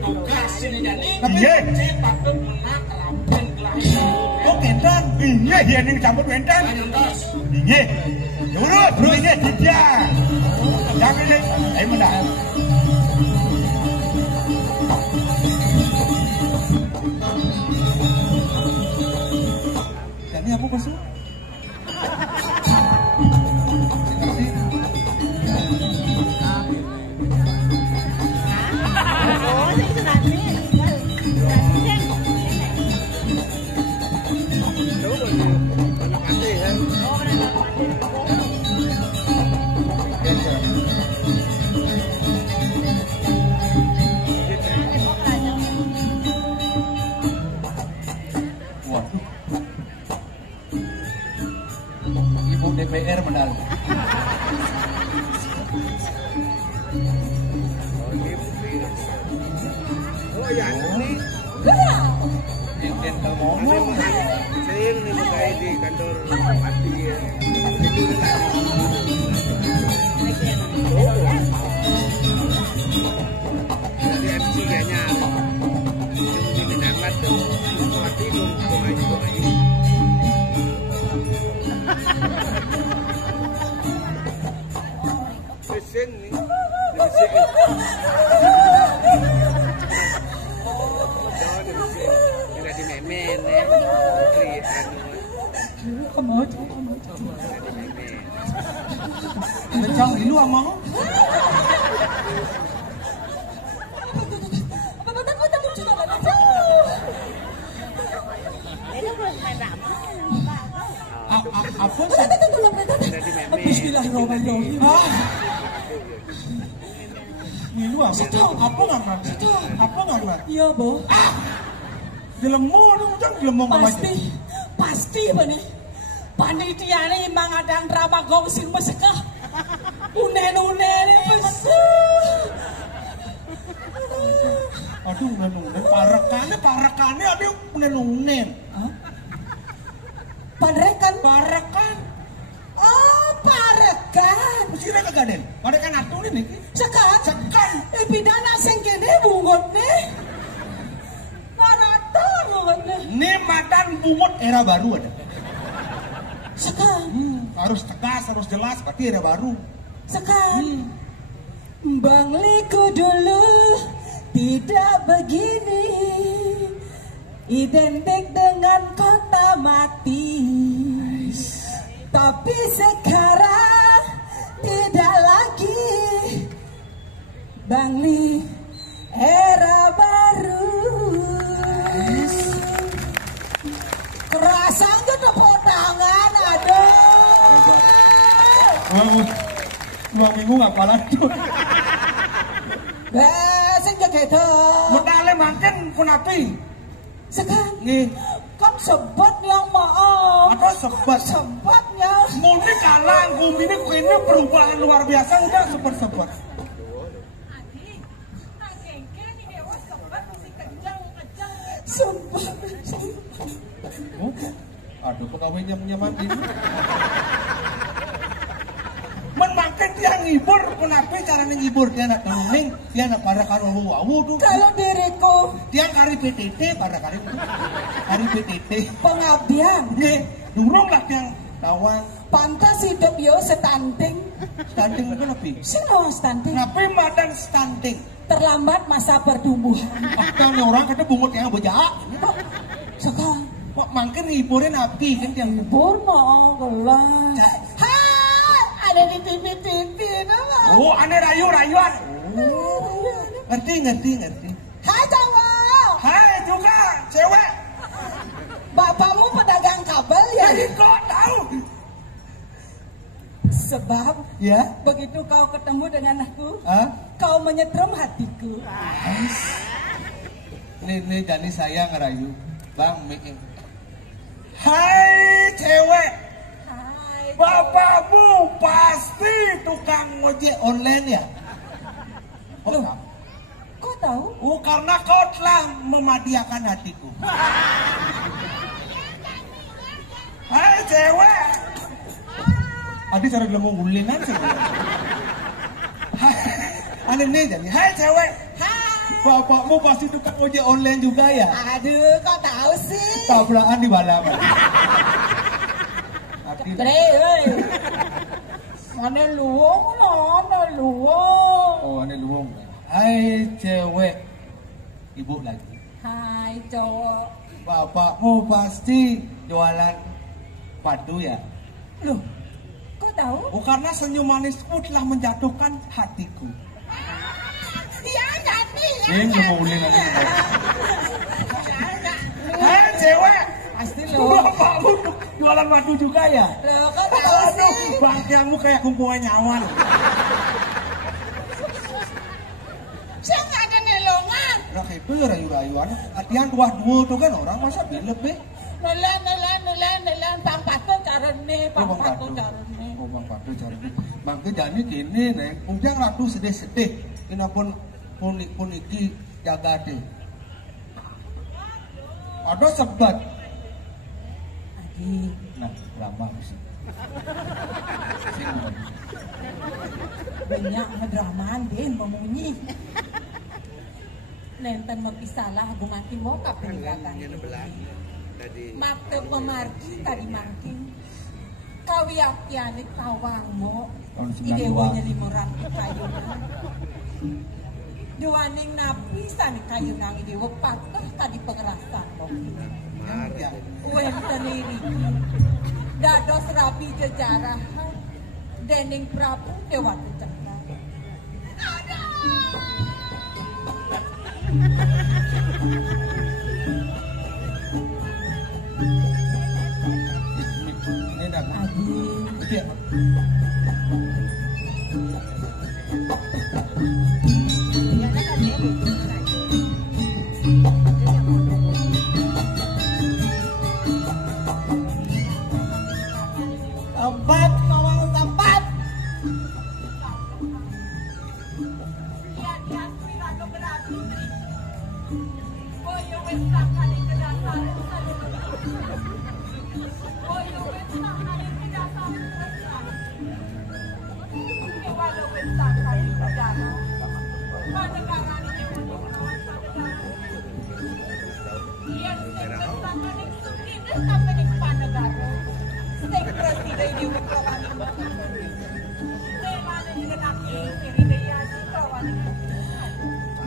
Tugas ini jadi. Iya. Cik patut menang kerampin kelahiran. Oh, kendang. Iya, dia ning campur bentang. Iya. Urut, iya dijang. Jangan ini. Ayo menang. Jadi apa pasal? Ibu DPR medal. Oh ya, ini. ngomong. Saya ini kayak di kantor Pati ya. Itu dari MC kayaknya. Ini dapat tuh. Pati dong, maju. Pesen nih. Tidak di memen ya. Kencang dulu amang. Apa sih? Bismillahirrahmanirrahim. Ngilu apa nggak? Apa nggak? Iya, Bo. Gelemo dong, jangan gelemo Pasti benih. Panitiane imang adang drama gong sing mesekah. Unen-unen pasti. Aduh, unen-unen. Parekannya ada unen-unen. Parekan. Oh, parekan. Mesti ada kagaden. Parekan atuh nih. Sekan. Pidana sing kene bungut nih. Ini madan bungut era baru ada. Sekarang Harus tegas, harus jelas, berarti era baru. sekarang Bang Liku dulu tidak begini, identik dengan kota mati. Tapi sekarang tidak lagi. Bang Li era baru. Kerasanya tepuk tangan, aduh. Dua minggu nggak kalah tuh. Sing gitu. Modalnya makan kunapi. Sekarang Nih, kan sebut yang maaf. apa sebat? Sebutnya. Muni kalah, ini perubahan luar biasa udah sebat. Sumpah. Oh, aduh pegawainya mandi. Makan dia ngibur, kenapa caranya ngibur? Dia nak neng, dia nak pada karo wawu tuh. Kalau diriku Dia kari PTT, pada kari PTT. pengabdian, Nih, durung lah yang tawang. pantas hidup yo stunting. Stunting kan apa? Sino stunting? Kenapa madan stunting? Terlambat masa pertumbuhan. Akta nih orang kata bungut yang bejak. Sekarang Kok makan ngiburin api kan yang Purno gelas. Hai, ada di TV nama. Oh, aneh rayuan. Ngerti. Hai cowok. Hai juga, cewek. Bapakmu pedagang kabel ya? Jadi kok tahu? Sebab Ya? begitu kau ketemu dengan aku, Hah? kau menyetrum hatiku. Nih Dani saya ngerayu. Bang, making. Hai cewek. Hai. Bapakmu pasti tukang ojek online ya? Loh, kau tahu? Oh, karena kau telah memadiakan hatiku. Hai cewek. Adi cara bilang ngulinan sih. Aneh nih jadi. Hai cewek. Hai. Bapakmu pasti tukang ojek online juga ya? Aduh, kau tahu sih. Tabrakan di balapan. Tapi Dre, oi. Mana luang lah, mana luang. oh aneh luang. Hai cewek. Ibu lagi. Hai cowok. Bapakmu pasti jualan padu ya? Loh, kau tahu? Oh, karena senyum manisku telah menjatuhkan hatiku. Iya jadi. Ini mau ulin aja. Hai cewek. Pasti lo. Bapakmu jualan madu juga ya? Loh, kau tahu Aduh, sih. bangkianmu kayak kumpulan nyawan. Siapa ada nelongan? Nah, itu rayu-rayuan. Artian dua tuh kan orang masa bilep be. Nelan, pampat tuh carane, pampat tuh carane. Oh, Bang Patu carane. Mangke jani kene nek, ujang ratu sedih-sedih. Kinapun pun iki jaga deh. Ada sebat. Adi, Nah, lama sih. banyak ngedramaan din memunyi. Nenten mapisalah gumati mo ka peninggakan. Makte pemargi tadi mangking. Kawiakyanit tawang mo. Idewonya limuran kayo na. Duwaning napisan kayo nang idewo patah tadi pengerasan mo. Uwen taniri. Dados rapi jejarahan. Dening Prabu Dewata Cakra. Ini dah. Adi. Ya. Tempat ngomong tempat.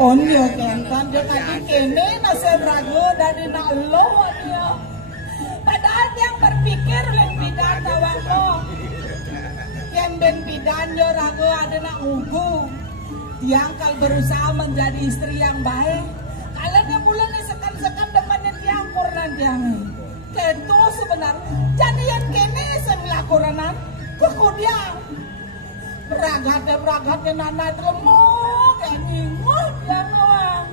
Onyo kentan dia kaki kene nasi ragu dari nak lo dia. Padahal yang berpikir yang bidan tawangmo. Yang ben bidan dia ragu ada nak ugu. Yang kal berusaha menjadi istri yang baik. Kalau dia mulai sekan-sekan depannya tiang koran tiang. Kento sebenarnya jadi yang kene semelakoranan kemudian beragatnya nana lemuk kayak nyingut dan doang.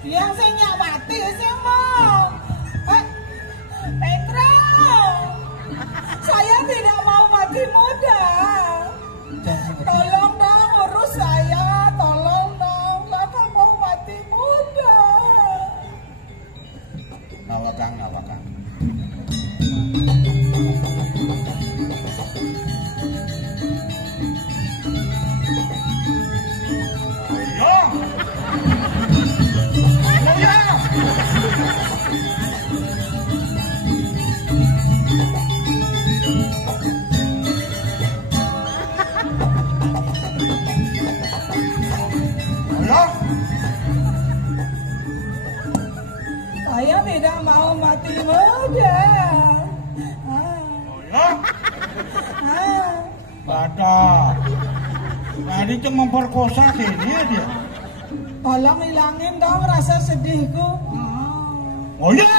Yang saya nyawati sih mau Petra, saya tidak mau mati muda. Tolong dong urus saya, tolong dong, Bapak mau mati muda. Ngawakang. Saya tidak mau mati muda. Badak. Tadi cuma memperkosa kini dia. Tolong hilangin dong rasa sedihku. Oh ya.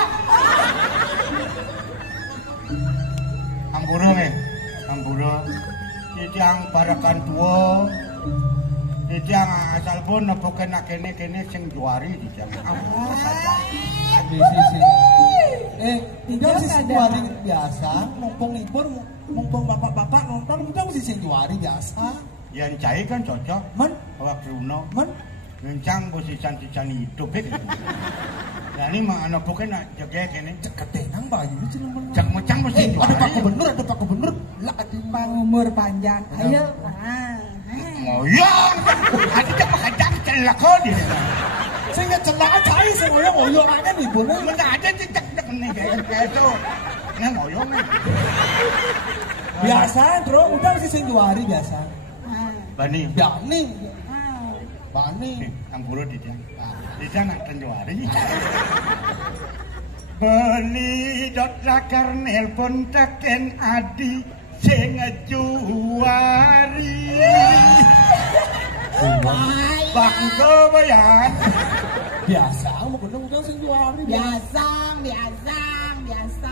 Amburo. Titiang barakan tua. Titiang asal pun nepuken kene sing juari titiang. Tidak sih juari biasa, mumpung libur, mumpung bapak-bapak nonton, udah mesti sing juari biasa. Yang cai kan cocok. Men, Awak Bruno. men, Ngencang bosisan-sisan hidup itu. Nah ini mah anak bukan nak jaga kene. ketenang bayu itu nomor. Cak mecang mesti Ada juara. Pak Gubernur, lah di Umur panjang. Ayo. Moyong. Ada cak makajak celak kau dia. saya nggak celaka cai semuanya ngoyo aja nih bu. Mana ada cak nih kayak itu. Nah moyong nih. Biasa, bro, udah mesti sing juari biasa. Bani. Bani. Amburo di dia. Di sana tenjuari. Beli dot lakar nelpon teken adi sing juari. Bangko bayan. biasa mau gendeng udah sing juari Biasa.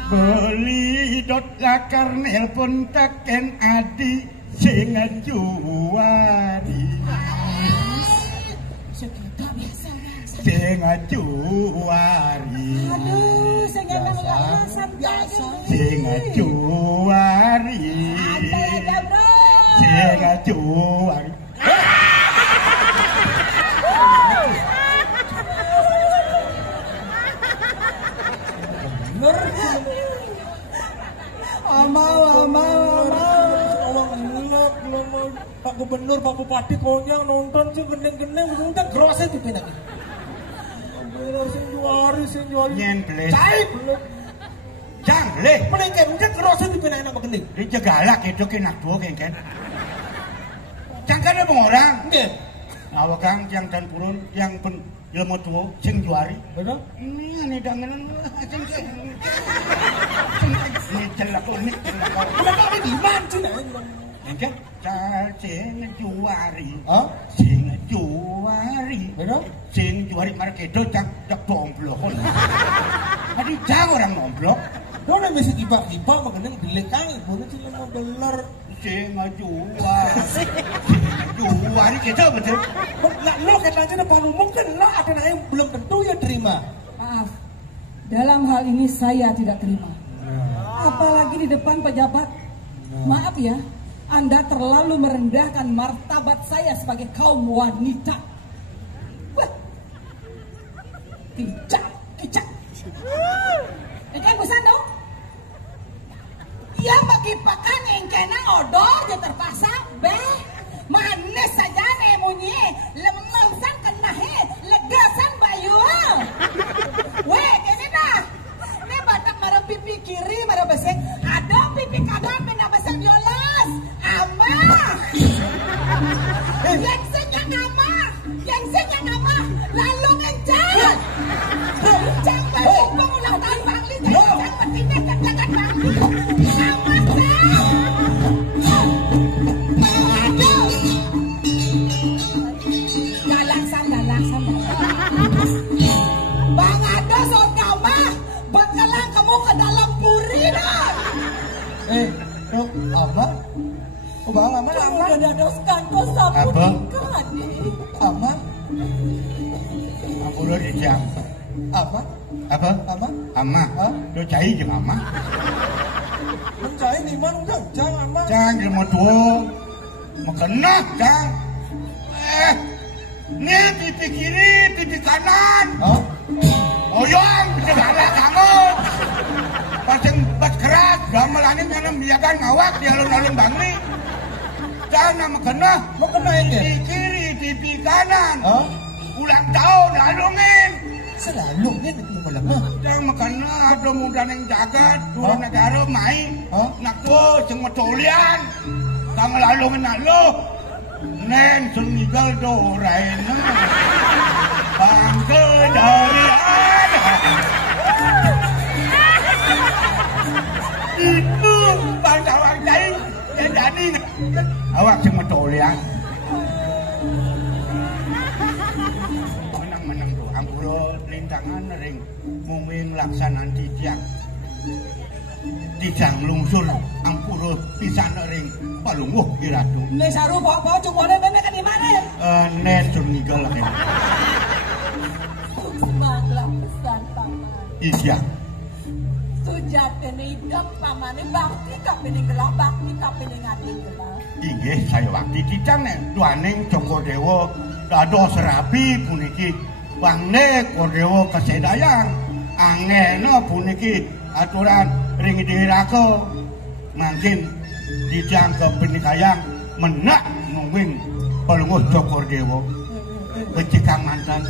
Beli dot lakar nelpon teken adi sing juari. Segitu biasa. Sing juari. Aduh, saya nggak alasan biasa. Sing juari. Ada aja bro. Sing juari. Amal. Orang ngelak, belum Pak Gubernur, Pak Bupati, pokoknya nonton sih gendeng-gendeng, udah grosnya tuh pindah. Bener sing juari. Nyen ble. Caip. Jang le. Menengken udah grosnya tuh pindah enak gendeng. Di jegalak itu kena dua kan. Jang kan ada orang. Nggih. Awakang yang dan purun yang pen ilmu tua sing juari. Bener? Ini danganan ini celak unik. Kenapa ada di mana sih? Enggak, sing juari. Hah? Sing juari. Bener? Sing juari markedo cak domblok. Tadi jang orang nomblok. Lo udah mesti tiba-tiba mengenai dilekang, mana sih yang mau bener? Sing juari. Juari kita betul. Lah lo katanya depan umum kan lo ada yang belum tentu ya terima. Maaf, dalam hal ini saya tidak terima. Apalagi di depan pejabat. Maaf ya, Anda terlalu merendahkan martabat saya sebagai kaum wanita. Wah, kicak. Engkau bosan dong? Ya bagi pakan engkena odor dia terpasang. Beh, manis saja nih munyi. Lemengsan kena legasan bayu. Weh, kene dah. Ini badak marah pipi kiri, marah besek. Ada pipi kanan, benda besek diolas. Amah. Yang senyang amah. Lalu ngencang. Ngencang balik pengulang tahun Bangli. Ngencang bertindak jangan Bangli. Amah Galaksan. Bang Ado sogama. Bakalan kamu ke dalam puri dah. Dok, apa? Oh, bang, aman. Udah dadoskan kau sapu Apa? tingkat. Aman. Aku udah di jam. Apa? Apa? Ama. Hah? Lo cai jeung ama. Mencari di mana udah jangan aman. Jang ilmu tua. Makena jang. Ini pipi kiri, pipi kanan. Hah? Oyong, segala kamu. Pas keras, gamelannya nyanam biakan ngawak di alun-alun Bangli. Jangan makena. Mau kena ini? Pipi kiri, pipi kanan. Hah? Ulang tahun, alungin. Selalu ini belum lemah. Jangan makena ada muda yang jagat, dua negara main. Hah? Nak tuh, ceng metolian. Kamu lalungin nak lo. Nen senigal dorain. Bangke dari ada. Itu bangsa orang lain yang jadi. Awak ceng metolian. Menang tuh. Ampuro lintangan ring. Mungkin laksanaan titiang. Dijang lungsur ampuro pisan ring palungguh diratu. Nih saru bawa cumone beme kan di mana ya? Nen sunigal kan. Semangatlah pesan paman. Iya. Sujatene hidup pamane bakti kapene gelap bakti kapene ngati gelap. Inggih saya waktu titang duaning Joko Dewa dado serabi puniki wangne Kodewa kesedayang angena puniki aturan ring dirako mangkin dijang ke penikayang menak nungwing pelunguh Joko Dewa kecikang mantan.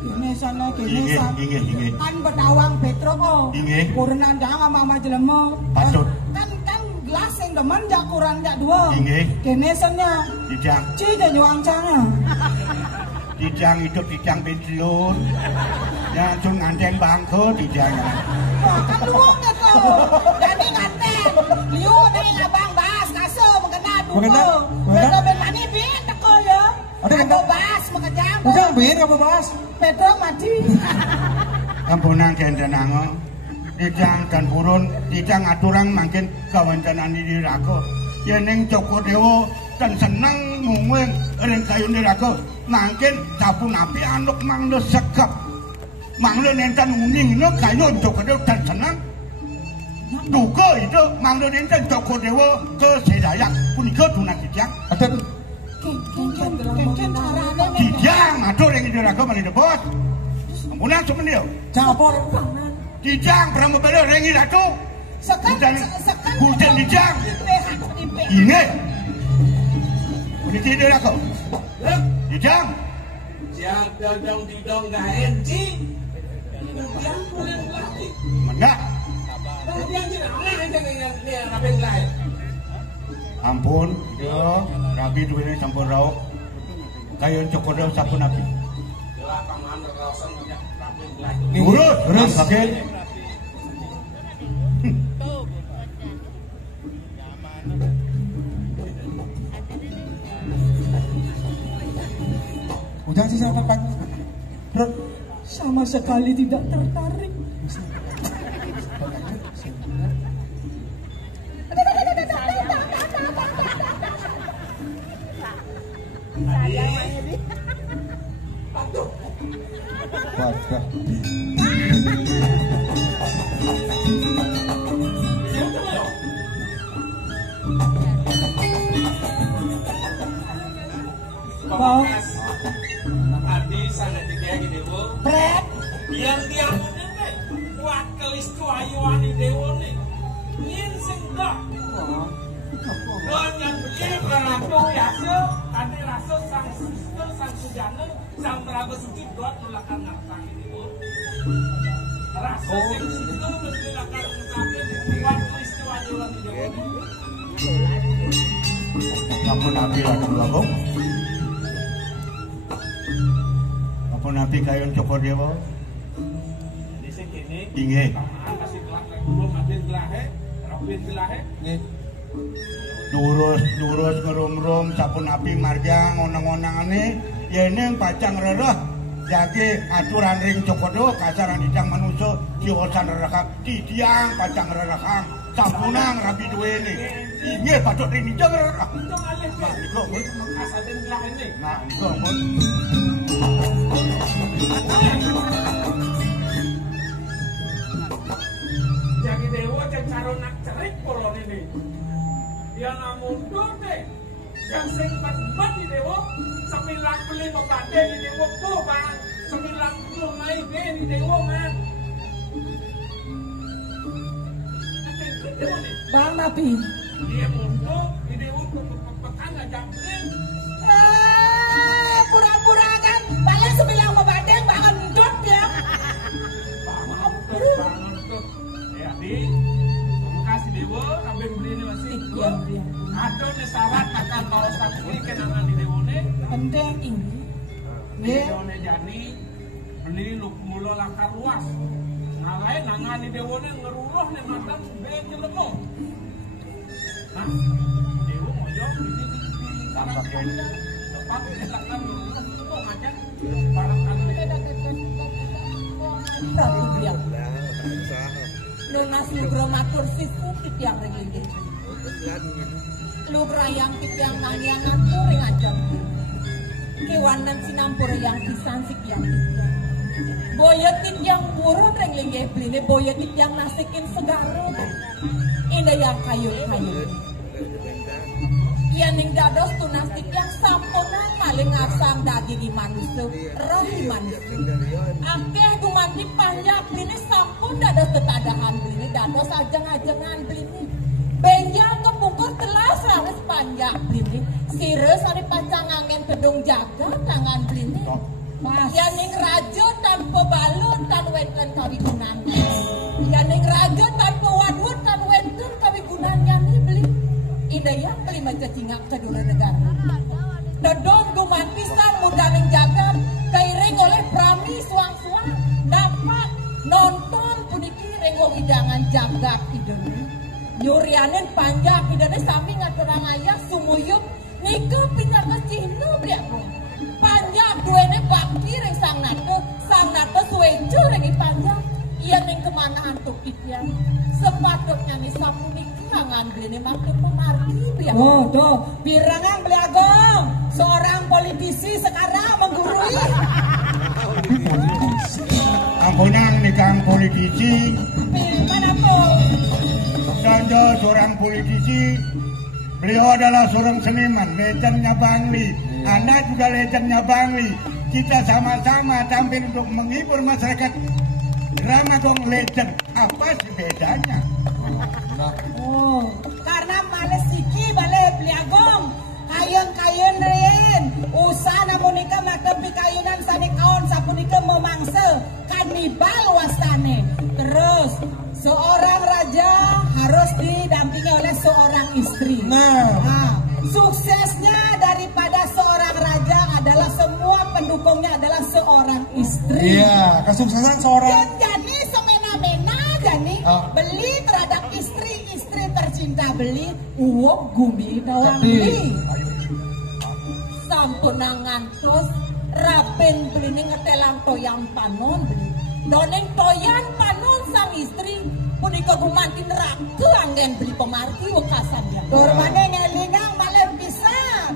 Ini sana Inggih. kan bedawang Petro kok. Inggih. Kurang ndang sama Mama Jelema. Patut. Kan gelas yang demen jak kurang jak dua. Inggih. Kene sana. Dijang. Ci dan juang canga. Dijang hidup dijang pensiun. Langsung nganteng bangke dijang. Wah, kan luang gitu. Jadi nganten. Liu nih abang bahas kaso mengenal dulu. Mengenal? Bener ben mani bin teko ya. Ada Aku bahas mengejar Udah ben apa Mas? Pedro mati. Ampunang kendenango. Dijang dan purun, dijang aturang mangkin kawencanan dirako. Yeneng Joko Dewa dan senang mungwing ring kayu dirako. Mangkin sabun api anuk manglo sekep. Manglo nenten uning no kayu Joko Dewa dan senang. Duga itu manglo nenten Joko Dewa ke Sedayak punika dunan dijang. Aten Dijang atur ring dirako mangin bos. Ampunang sumendio. capor. Dijang Pramubala rengi ratu. Sekarang Hujan dijang. di PH. Ini. Ini tidak aku. Dijang. Siang dodong didong gak enci. Kemudian pulang lagi. Mana? Kemudian dia ngapain lain? Ampun, yo, rabi duitnya campur rauk. Kayu cokodel sapu napi. Jelas paman rausan ngajak ngapain lagi. Urus, pakai. Udah sih sama Pak. Bro, Sama sekali tidak tertarik. wadah. Bang, Adi sana juga gini bu. Fred, Yang dia menengah buat kelistu ayuan di dewa nih. Yin sing dah. Dan yang beli berlaku biasa. Tadi rasa sang suster, sang sujana, sang peraga suci buat melakukan nafkah ini bu. Rasa sing suster melakukan nafkah buat kelistu ayuan di dewa nih. Ampun nabi lagi belakang. Ampun nabi kayu cokodewa. Di sini. Inge. Tangan kasih gelas lagi belum ada gelahe, rapin gelahe. Durus ngerum-rum sapun api marjang onang-onangane yeneng pacang rereh jadi aturan ring cokodo kasaran dijang manusia jiwasan rerekam didiang pacang rerekam sampunang rabi duweni inge patut ring dijang rerekam Untung alih nah iko asadin gelahe ini. nah iko Jadi dewa caro nak cerik polon ini. Dia namun deh. Yang sing bat di dewa 95 pebade di dewa ko bang. 90 mai be di dewa man. Bang Nabi. Dia mundur di dewa pekan aja bling. Pura-pura kan. Paling 9 membadeng banget ndot ya. Bangun tuh. Ya di. Terima kasih dewa. Abang beli ini masih. Ada nih syarat akan mau saksi kenangan di dewa nih. Penting ini. Dewane jani beli lu mula lakar luas. Ngalain nangani dewane ngeruruh nih matang ben jelemo. Nah, dewa mojo ini tampakin. Tapi lakar ngeruruh kok aja barang kali. Tapi dia. Lunas lugro matur sisuk titiang ring-ring. Lugra yang titiang nang-yang ngatur ring ajam. Kewanan sinampur yang disansik yang titiang. Boyetit yang burun ring-ring beli boyetit yang nasikin segaru. Ini yang kayu-kayu. Yang ning dados tunastik yang sampunan maling asam daging manusia, rohi manusia. Akeh gumanti panjang beli sampun dados tetadahan beli dados ajeng-ajengan beli. Benjang kepungkur telas harus panjang beli. Sires hari pancang angin gedung jaga tangan beli. Yang ning raja tanpa balut tan wenten kawigunan. Yang ning raja tanpa wadud tan wenten kawigunan nih beli. Ida yang kelima cacingak kedua negara. Dodong guman pisang muda ning jagat kairing oleh prami suang-suang dapat nonton puniki renggo hidangan jagat idene. Nyurianen panjang idene sami ngaturang ayah sumuyup niku pindah ke Cina beliau. Panjang duwene bakti ring sang nate suwejo ring panjang. Yen ning kemanahan topiknya sepatutnya nih sapunika ngambilne maksud pemargi ya. Oh, tuh, birangan beli agong. Seorang politisi sekarang menggurui. Ampunan nikah politisi. Pilih apa? Saya seorang politisi. Beliau adalah seorang seniman, legendnya Bangli. Anda juga legendnya Bangli. Kita sama-sama tampil untuk menghibur masyarakat. Drama dong legend. Apa sih bedanya? Oh, karena males siki balik beli agong. Kayun rin. Usah namunika makepi kayunan sani kaon sapunika memangsa. Kanibal wasane. Terus, seorang raja harus didampingi oleh seorang istri. Nah, suksesnya daripada seorang raja adalah semua pendukungnya adalah seorang istri. Iya, kesuksesan seorang. Jadi semena-mena Jani beli terhadap istri tercinta beli uang gumi doang beli. Sampunangan terus raben beli ngetelang toyang panon beli. Doneng toyan panon sang istri punika gumanti neraka anggen beli pemargi wekasan ya. Dormane ngelingang malah pisan.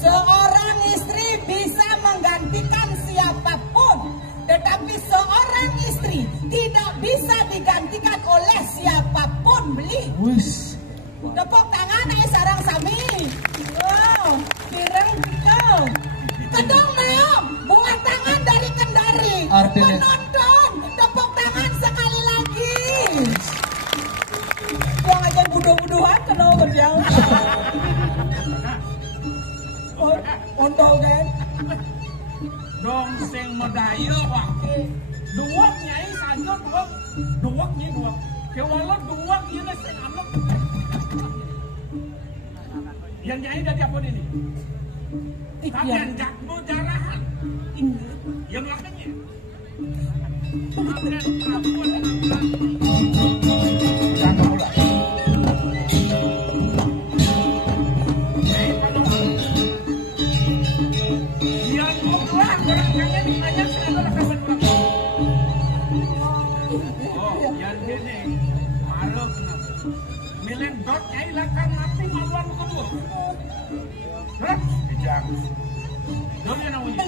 Seorang istri bisa menggantikan siapapun, tetapi seorang istri tidak bisa digantikan oleh siapapun beli. Wis. Tepuk tangan sarang sami. Wow, pirang kau. Kedong nom, buat tangan dari Kendari. Artinya. Penonton, tepuk tangan sekali lagi. Buang aja buduh-buduhan kenal berjauh. Ontol kan? Dong sing medaya waktu duak nyai saja duak nyai duak kewala duak ini sing anak yang nyai dari apa ini? Kalian jakmu jarahan yang belakangnya Jangan pula. yang mau keluar barangkali ditanya adalah kapan pulang. Oh, yang gini malu milih dot nyai lakan mati maluan kedua. Hah? Bijak. Dong yang namanya.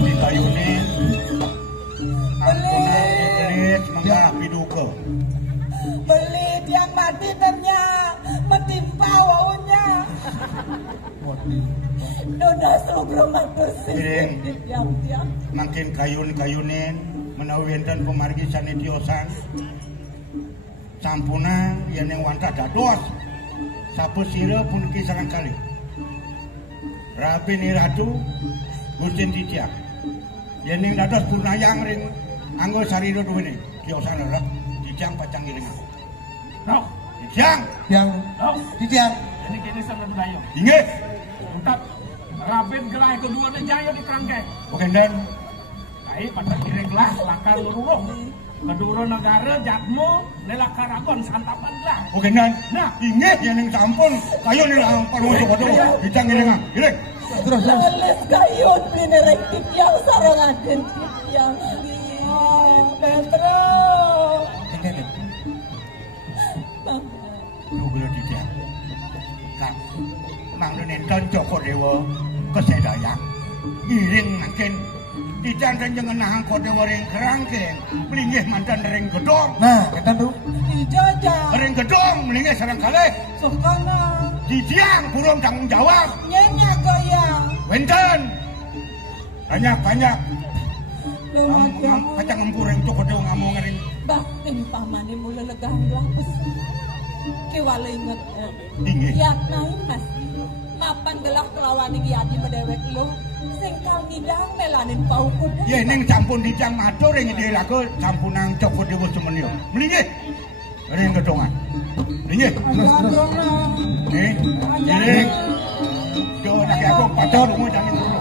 Dikayunin. Belit menggah piduka. Belit yang mati ternya mentimpa wawunya. Dona sebelum Piring. Tiang-tiang. Makin kayunin menawi enten pemargi sanitiosan. Sampuna yen yang wanta dados. Sapu sira pun kisaran kali. Rabi ni ratu Gusin Titiak. Yen yang dados punayang ring anggo sariro duwene. Kiosan lho. Titiang pacang gilingan. Noh, Titiang. Yang noh. Titiang. Ini kini sama budaya. Inggih. Tetap Rabin gerai kedua ni jaya di kerangkeng. Oke dan Baik pada kiri gelas lakar luruh. Kedua negara jatmu nelakar agon santapan lah. oke dan. Nah, Inggih yen yang sampun kayu ni lang panuso kodo. Titiang gilingan. Giling. Terus. Leles kayun beli rektif yang sarangan yang Petro. Lu gula Titiang. Kak, mang nenten Joko Dewa kesedayang. Iring makin Titiang dan jangan nahang Kodewa ring kerangkeng. Melinggih mantan ring gedong. Nah, kita tuh. Dijajah. Ring gedong melinggih sarang kali. Sokana. Titiang burung tanggung jawab. Nyenyak goyang. Wenten. Banyak-banyak. Lemah Kacang empur ring Joko Dewa ngamong ring. baktin pamane mula legang lapes. Kiwala inget. Inggih. Yak nain mas. Mapan gelah kelawan iki adi medewek lo. Sing kang ngidang melanin paukut. Ye ning campun Titiang matur ring dhewe laku campunang Joko Dewa semenyo. Melinggih ring gedongan. Iya. Nih, jadi jo laki aku pacar lu jangan dulu.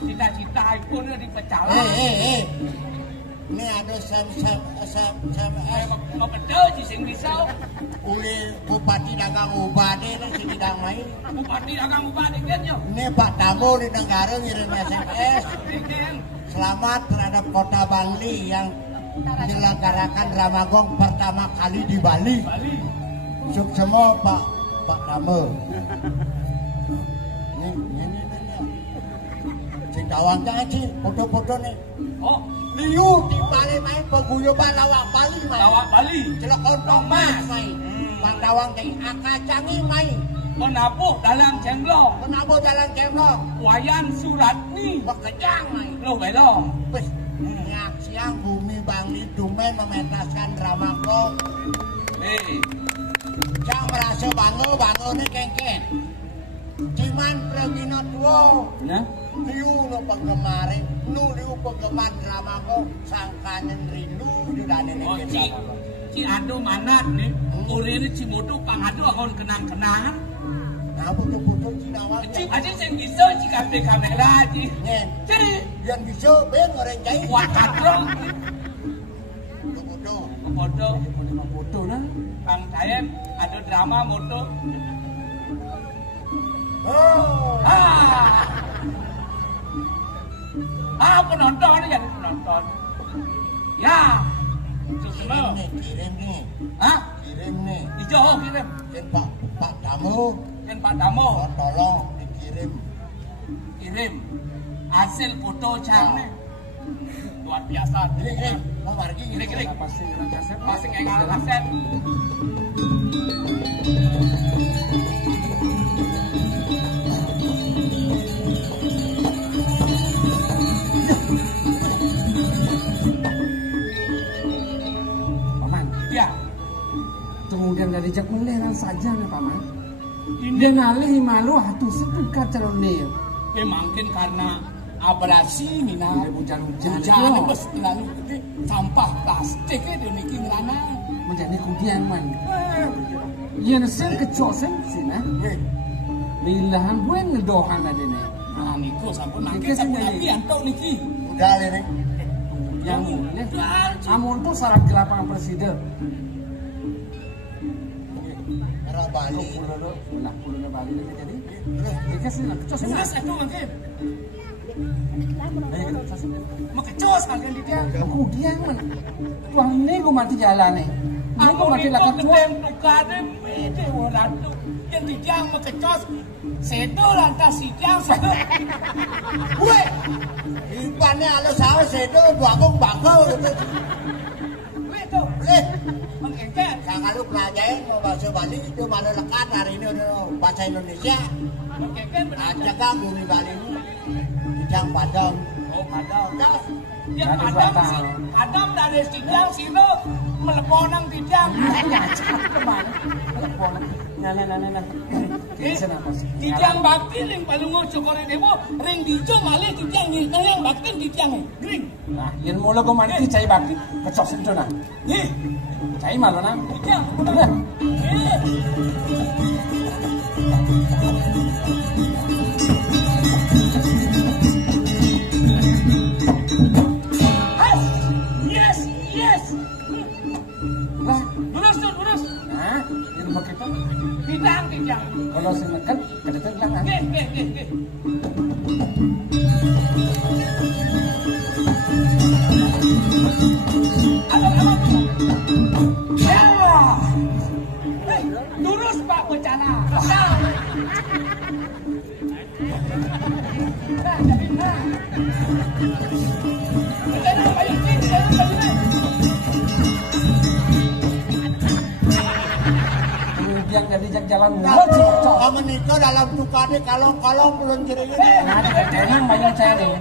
Cita-cita pun dipecah. Ini ada SMS. Mau betul sing risau. Uli Bupati Dagang Ubade nih sini dang main. Bupati Dagang Ubade kan yo. Ini Pak Tamu di negara ngirim SMS. Selamat terhadap Kota Bangli yang menyelenggarakan Ramagong pertama kali di Bali. Sukses Pak Tamu. Ini. Sing dawang aja foto-foto nih. Oh, liu di Bali main paguyuban lawak Bali main. Lawak Bali. Celok ontong mas main. Bang dawang teh akacangi main. Penabuh dalam cemplong. Wayan Suratni Bekejang main. Lo belum. Wis nyak siang bumi Bangli Dumai mementaskan Ramagong. Cang merasa bangga nih kengken. Ciman Pragina Tuo. Ya. Liu no penggemar Ramagong sangkanen rindu di dane nih. Ci ado manat nih. Urine Cimodo Kang Ado akon kenang-kenangan. Nah betul-betul Cinawa. Ci aja sing bisa ci kamera ci. Nyen. Jadi yang bisa ben orang jahit. kuat katrong. Foto. Foto nah. Kang Dayem ada drama moto. Penonton ya penonton. Ya. Kirim nih. Kirim nih. Ijo kirim. Pak Tamu. Tolong dikirim. Kirim. Hasil foto canggih. Luar biasa. Kirim. Mau margi kirim. Masing engal kaset. Kemudian dari jak meleran saja nih Paman. Dia ngalih malu hatu sedekat calon dia. Mungkin karena abrasi mina hujan-hujan bos lalu gede sampah plastik itu niki ngerana menjadi kudian man. Iya nesen kecosen sih nah. Milahan gue ngedohan ada nih. Nah niku sampun nangke sampun api antok niki. Udah nih. Yang ini amun tuh syarat ke lapangan presiden. Bali. Pulau Bali jadi. Dikasih lah kecos. Mas aku mungkin. Mau kecos mungkin dia. Kemudian mana? Tuang ini gue mati jalan nih. Ini gue mati lakukan tuan. Tukade mede orang tu. Yang dijang mau kecos. Sedo lantas sijang. Weh. Ipannya halus halus sedo bangkong. Weh tu. Mengengker. Kalau pelajarin mau bahasa Bali itu malu lekat hari ini udah bahasa Indonesia. Aja kan bumi Bali ini Kijang Padang. Oh Padang. Yang Padang dari Kijang sini meleponang Kijang. Nah. Kijang bakti ring palungo cokore demo ring dijo malih Kijang yang bakti Kijang ring. Nah, yang mula gue mandi cai bakti kecos itu nah. Nih. Cai malu nah. Kijang. Yes. Lah, lurus. Nah, ini begitu. Kijang. Kalau senekan, kedetek lah kan. Nggih. Ya. Lurus Pak bencana. jalan mulut cocok. Kamu nikah dalam tukane kalau belum cerai. Nah, tenang banyak saya nih.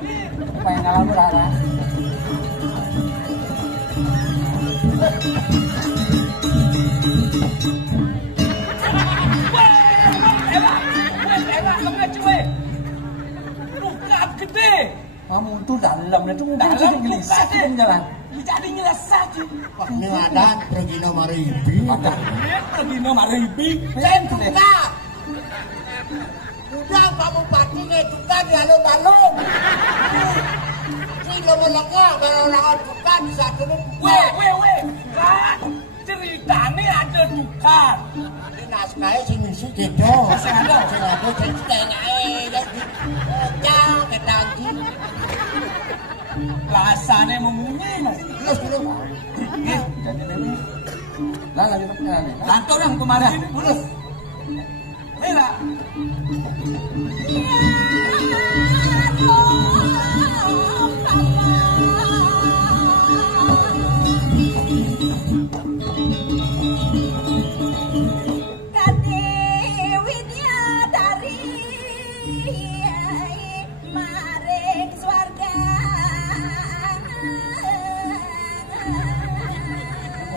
Pengen ngalah berara. Gede. Kamu tuh dalam itu dalam gelisah kan jalan. Jadi ngelesah cuy. Ini ada pergi nomor ibi. Ada. Pergi nomor ibi. Saya juga. Udah Pak Bupati juga di alun-alun. Si lama-lama orang juga bisa turun. Weh. Kan ceritanya ada dukan. Ini naskahnya si misi gitu. Saya ada ceritanya. Kedangi. Rasanya memunyi. Terus. Jadi ini. Lah lagi jalan. Lanto yang kemarin. Terus. Mela.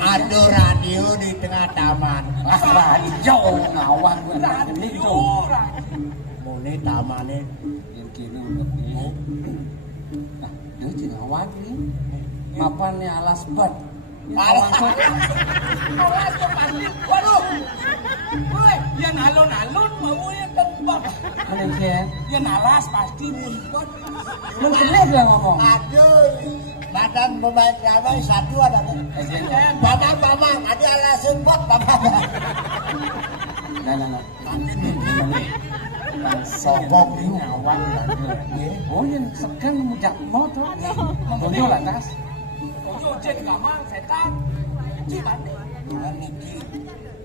Ada radio di tengah taman. Radio ngawang gue ini itu. Mune tamane Kini udah nah, dia jadi ngawang nih. Mapannya alas bat. Alas pasti. Waduh. Woi, yang alun-alun mau yang tempat. Mending Yang alas pasti mumput. Mencelik lah ngomong. aduh, badan pemain ramai satu ada. Paman, ada alasan bot, paman. Nah. Sogok itu. Ngawang oh yang segan mujak motor. Tonyo lah tas. Tonyo cek kamar setan. Cibane. Dengan niki.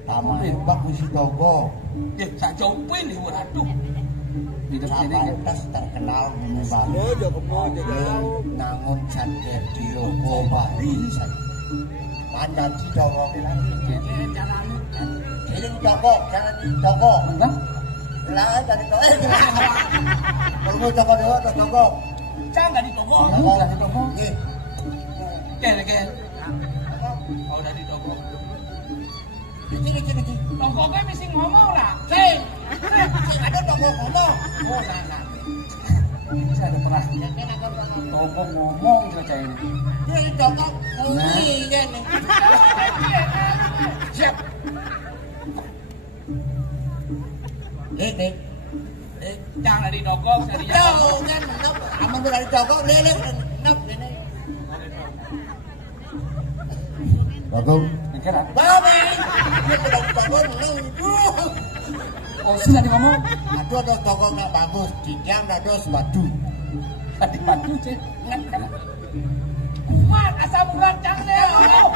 Taman bak mesti togo. Ya sak jopin di waduh. Hidup sini Kapalitas terkenal di Bali. Nangun cantik di logo Bali. Panjang si togo. Ini togo, jangan di togo. enggak Kelahan dari togo. Kalau mau togo dewa, togo. Jangan di toko. enggak itu kok. Ken. Oh udah di toko. Dikit. Toko kan mesti ngomong lah. Sing ada togo ngomong. Oh, nah. Saya ada pernah Togo ngomong saja ini. Ini togo bunyi kan. Siap. Dek. Jangan di toko, saya di Jauh kan, aman dari togo, lelek, nap ini. Bagus. Kira. Babe, ini dari togo nunggu. Oh sudah di ngomong. Aduh, ada togo nggak bagus, cijang ada sebatu. Tadi madu cek. Mat asam urat jangan deh.